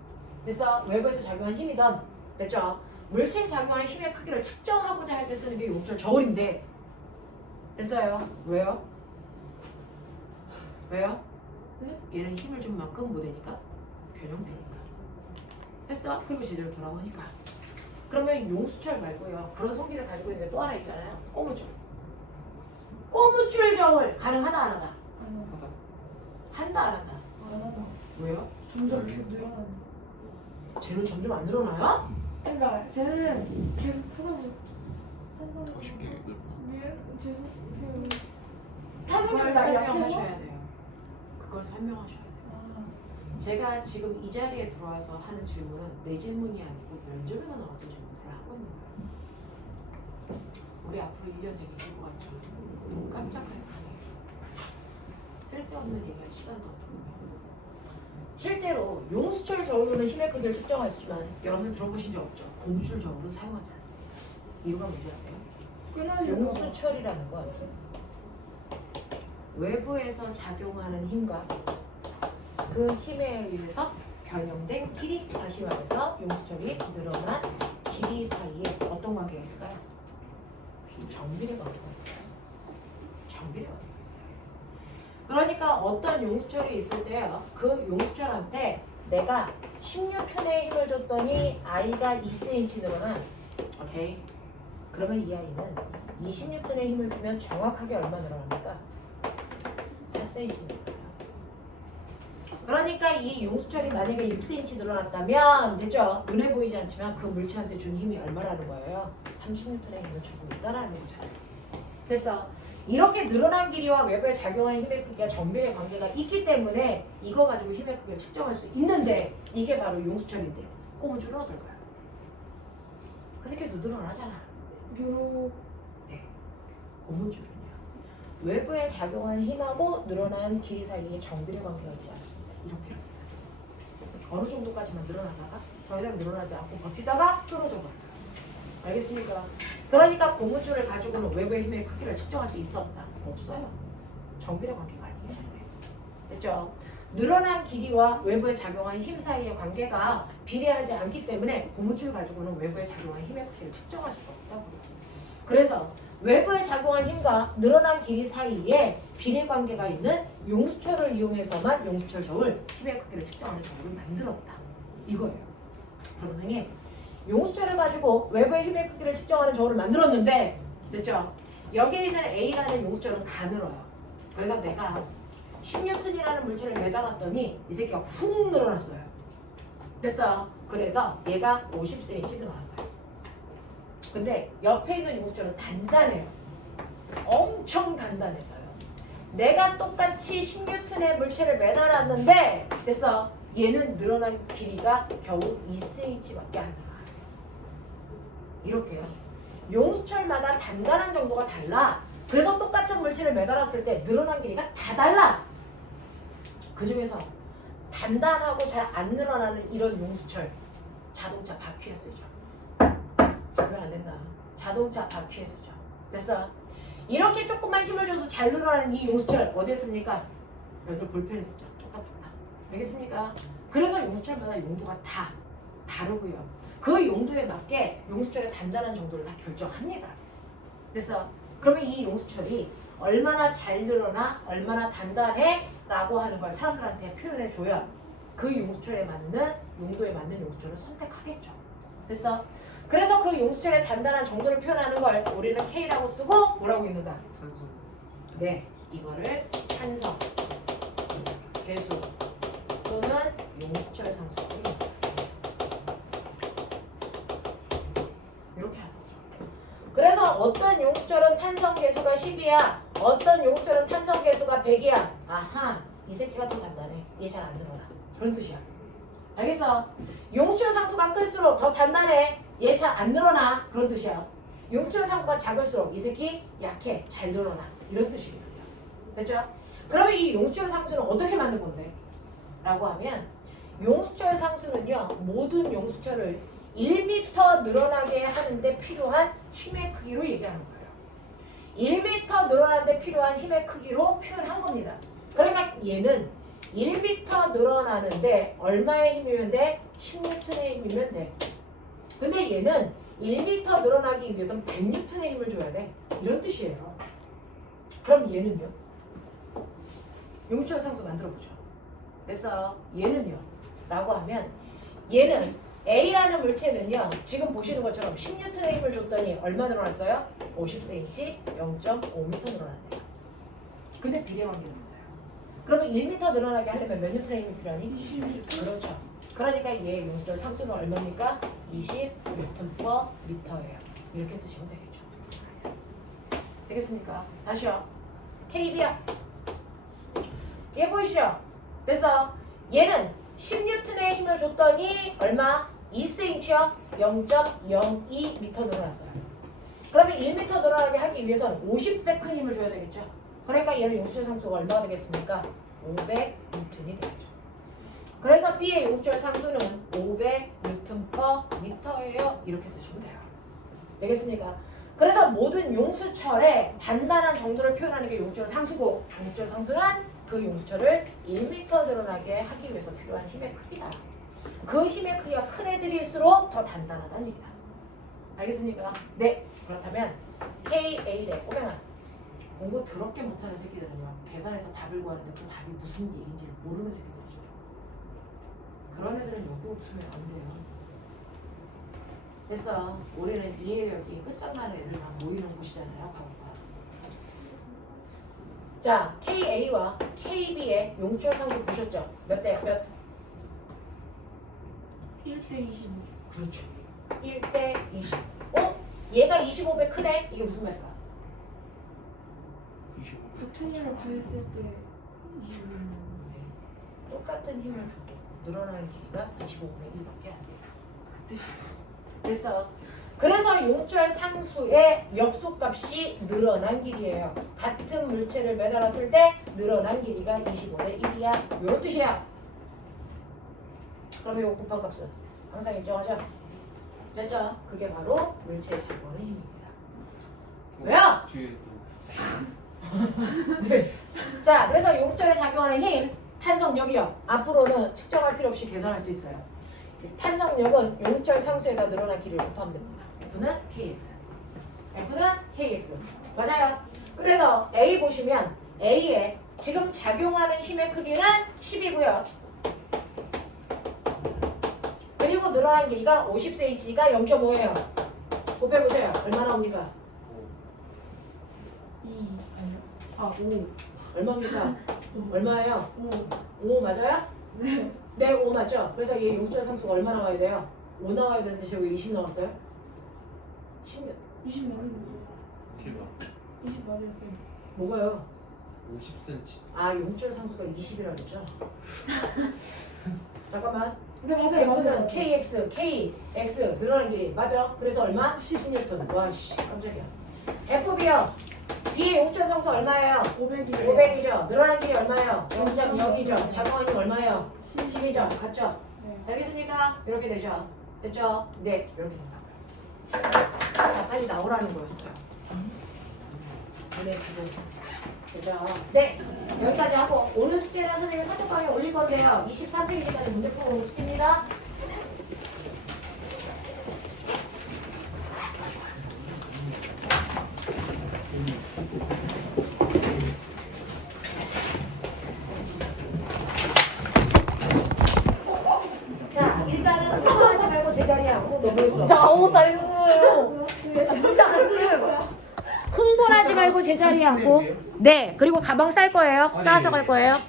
그래서 외부에서 작용한 힘이던 됐죠? 물체에 작용하는 힘의 크기를 측정하고자 할 때 쓰는 게 용수철 저울인데 됐어요? 왜요? 왜요? 네? 얘는 힘을 준 만큼 뭐 되니까? 변형되니까. 됐어? 그리고 제대로 돌아오니까. 그러면 용수철 말고요. 그런 성질을 가지고 있는 게 또 하나 있잖아요. 고무줄. 고무줄 저울 가능하다 안 하다? 하다. 한다 안 한다? 안 하다. 왜요? 점점 계속 늘어나는. 쟤는 점점 안 늘어나요? 그러니까 걔는 계속 하다고. 더 쉽게 읽을 왜? 계속 그걸 탄성력이 약해서? 설명하셔야 돼요. 그걸 설명하셔야 돼요. 아, 제가 지금 이 자리에 들어와서 하는 질문은 내 질문이 아니고 면접에서 나왔던 질문들을 하고 있는 거예요. 우리 앞으로 1년 되게 길것 같죠? 너무 깜짝했어요. 쓸데없는 얘기할 시간도 없고요. 실제로 용수철 저울로는 힘의 크기를 측정했지만 여러분들 들어보신 적 없죠? 고무줄 저울은 사용하지 않습니다. 이유가 뭔지 아세요? 끊어질까 봐. 용수철이라는 건 외부에서 작용하는 힘과 그 힘에 의해서 변형된 길이, 다시 말해서 용수철이 늘어난 길이 사이에 어떤 관계가 있을까요? 정비례 관계가 있어요. 정비례 관계가 있어요. 그러니까 어떤 용수철이 있을 때요, 그 용수철한테 내가 10N의 힘을 줬더니 아이가 2cm 늘어나. 오케이. 그러면 이 아이는 20N의 힘을 주면 정확하게 얼마 늘어납니까? 4cm 늘어나요. 그러니까 이 용수철이 만약에 6cm 늘어났다면 되죠? 눈에 보이지 않지만 그 물체한테 준 힘이 얼마라는 거예요? 30N의 힘을 주고 있다라는 거죠. 그래서 이렇게 늘어난 길이와 외부에 작용하는 힘의 크기가 정비례 관계가 있기 때문에 이거 가지고 힘의 크기를 측정할 수 있는데 이게 바로 용수철인데 고무줄은 어떨까요? 그 새끼도 늘어나잖아. 요 네. 고무줄은요. 외부에 작용한 힘하고 늘어난 길이 사이에 정비례 관계가 있지 않습니다. 이렇게 어느 정도까지만 늘어나다가 더 이상 늘어나지 않고 버티다가 떨어져 버려요. 알겠습니까? 그러니까 고무줄을 가지고는 외부의 힘의 크기를 측정할 수 있다 없다? 없어요. 정비례 관계가 아니에요. 됐죠? 늘어난 길이와 외부에 작용한 힘 사이의 관계가 비례하지 않기 때문에 고무줄 가지고는 외부에 작용한 힘의 크기를 측정할 수가 없다고요. 그래서 외부에 작용한 힘과 늘어난 길이 사이에 비례 관계가 있는 용수철을 이용해서만 용수철 저울 힘의 크기를 측정하는 저울을 만들었다. 이거예요. 그럼 선생님, 용수철을 가지고 외부의 힘의 크기를 측정하는 저울을 만들었는데 됐죠? 여기에 있는 A라는 용수철은 다 늘어요. 그래서 내가 10N이라는 물체를 매달았더니 이 새끼가 훅 늘어났어요. 됐어. 그래서 얘가 50cm 늘어났어요. 근데 옆에 있는 용수철은 단단해요. 엄청 단단해서요. 내가 똑같이 10N의 물체를 매달았는데 됐어. 얘는 늘어난 길이가 겨우 2cm밖에 안 나와요. 이렇게요. 용수철마다 단단한 정도가 달라. 그래서 똑같은 물체를 매달았을 때 늘어난 길이가 다 달라. 그 중에서 단단하고 잘 안 늘어나는 이런 용수철 자동차 바퀴에 쓰죠. 그러면 안 된다. 자동차 바퀴에 쓰죠. 됐어? 이렇게 조금만 힘을 줘도 잘 늘어나는 이 용수철 어디에 씁니까? 여기 볼펜에 쓰죠. 똑같다. 알겠습니까? 그래서 용수철마다 용도가 다 다르고요. 그 용도에 맞게 용수철의 단단한 정도를 다 결정합니다. 됐어? 그러면 이 용수철이 얼마나 잘 늘어나 얼마나 단단해 라고 하는 걸 사람들한테 표현해 줘야 그 용수철에 맞는 용도에 맞는 용수철을 선택하겠죠. 됐어? 그래서 그 용수철의 단단한 정도를 표현하는 걸 우리는 K라고 쓰고 뭐라고 읽는다? 탄소. 네, 이거를 탄성, 계수 또는 용수철 상수라고 읽습니다. 이렇게 하는 거죠. 그래서 어떤 용수철은 탄성 계수가 10이야. 어떤 용수철은 탄성 계수가 100이야. 아하, 이 새끼가 더 단단해. 얘 잘 안 늘어나. 그런 뜻이야. 알겠어? 용수철 상수가 클수록 더 단단해. 얘 잘 안 늘어나. 그런 뜻이야. 용수철 상수가 작을수록 이 새끼 약해. 잘 늘어나. 이런 뜻이거든요. 됐죠? 그러면 이 용수철 상수는 어떻게 만든 건데? 라고 하면 용수철 상수는요. 모든 용수철을 1m 늘어나게 하는데 필요한 힘의 크기로 얘기하는 거예요. 1m 늘어나는데 필요한 힘의 크기로 표현한 겁니다. 그러니까 얘는 1m 늘어나는데 얼마의 힘이면 돼? 10N의 힘이면 돼. 근데 얘는 1m 늘어나기 위해서는 100N의 힘을 줘야 돼. 이런 뜻이에요. 그럼 얘는요? 용수철 상수 만들어보죠. 됐어. 얘는요? 라고 하면 얘는 A라는 물체는요. 지금 보시는 것처럼 10N의 힘을 줬더니 얼마 늘어났어요? 50cm, 0.5m 늘어났네요. 근데 비례관계는 뭐예요? 그러면 1m 늘어나게 하려면 몇 N의 힘이 필요하니? 20m. 그렇죠. 그러니까 얘 용수철 상수는 얼마입니까? 20Nm/m예요. 이렇게 쓰시면 되겠죠. 되겠습니까? 다시요. KB야. 얘 보이시죠? 됐어. 얘는 10N의 힘을 줬더니 얼마? 2cm요? 0.02m 늘어났어요. 그러면 1m 늘어나게 하기 위해서는 50배 큰 힘을 줘야 되겠죠. 그러니까 얘는 용수철 상수가 얼마가 되겠습니까? 500N이 되겠죠. 그래서 B의 용수철 상수는 500N/m예요. 이렇게 쓰시면 돼요. 되겠습니까? 그래서 모든 용수철의 단단한 정도를 표현하는 게 용수철 상수고 용수철 상수는 그 용수철을 1m 늘어나게 하기 위해서 필요한 힘의 크기다. 그 힘의 크기가 큰 애들일수록 더 단단하다는 얘기다. 알겠습니까? 네. 그렇다면 KA 대 꼬맹아. 공부 더럽게 못하는 새끼들은요. 계산해서 답을 구하는데 그 답이 무슨 얘기인지 모르는 새끼들이죠. 그런 애들은 여기 없으면 안 돼요. 됐어. 올해는 이해력이 끝장나는 애들만 모이는 곳이잖아요. 과거가. 자, KA와 KB의 용수철 상수 보셨죠? 몇 대 몇? 1대 25. 그렇죠. 1대 20. 어? 얘가 25배 크네? 이게 무슨 말일까? 25. 같은 힘을 가했을 때 25. 똑같은 힘을 줘도 늘어나는 길이가 25분의 1밖에 안 돼요. 그 뜻이에요. 됐어. 그래서 용수철 상수의 역수값이 늘어난 길이에요. 같은 물체를 매달았을 때 늘어난 길이가 25대 1이야. 이런 뜻이야. 그러면 이 곱한 값은 항상 일정하죠? 됐죠? 그게 바로 물체의 작용하는 힘입니다. 왜요? 뒤에 또 네. 자, 그래서 용수철에 작용하는 힘, 탄성력이요. 앞으로는 측정할 필요 없이 계산할 수 있어요. 탄성력은 용수철 상수에다 늘어난 길이를 곱하면 됩니다. F는 KX. F는 KX. 맞아요. 그래서 A 보시면 A의 지금 작용하는 힘의 크기는 10이고요. 그리고 늘어난 길이가 50cm가 0.5예요. 곱해보세요. 얼마 나옵니까? 2. 아니요. 아, 5. 얼마입니까? 얼마예요? 5. 5 맞아요? 네. 네, 5 맞죠? 그래서 얘 용수철 상수가 얼마 나와야 돼요? 5 나와야 되는데 쟤 왜 20 나왔어요? 10몇? 20 맞았는데. 10아. 20 맞았어요. 뭐가요? 50cm. 아, 용수철 상수가 20이라 그랬죠? 잠깐만. 네, 맞아요. F는 맞아요. KX, KX 늘어난 길이 맞아? 그래서 얼마? 10N. 와, 씨, 깜짝이야. FB요. B의 용수철 상수 얼마예요? 500이에요. 500이죠. 늘어난 길이 얼마예요? 0.0이죠. 작용한 힘 얼마예요? 10이죠. 같죠? 네. 알겠습니까? 이렇게 되죠. 됐죠? 네, 이렇게 된다고요. 자, 빨리 나오라는 거였어요. 지금. 그죠? 네, 여기까지 하고 오늘 숙제는 선생님이 카톡방에 올릴 건데요. 23페이지까지 문제 풀어오는 숙제입니다. 자, 일단은 흥분하지 말고 제자리에 앉고 너무 있어. 나 이거예요. 진짜 안 쓰여요. 흥분하지 말고 제자리에 앉고. 네, 그리고 가방 쌀 거예요. 싸서 갈 거예요.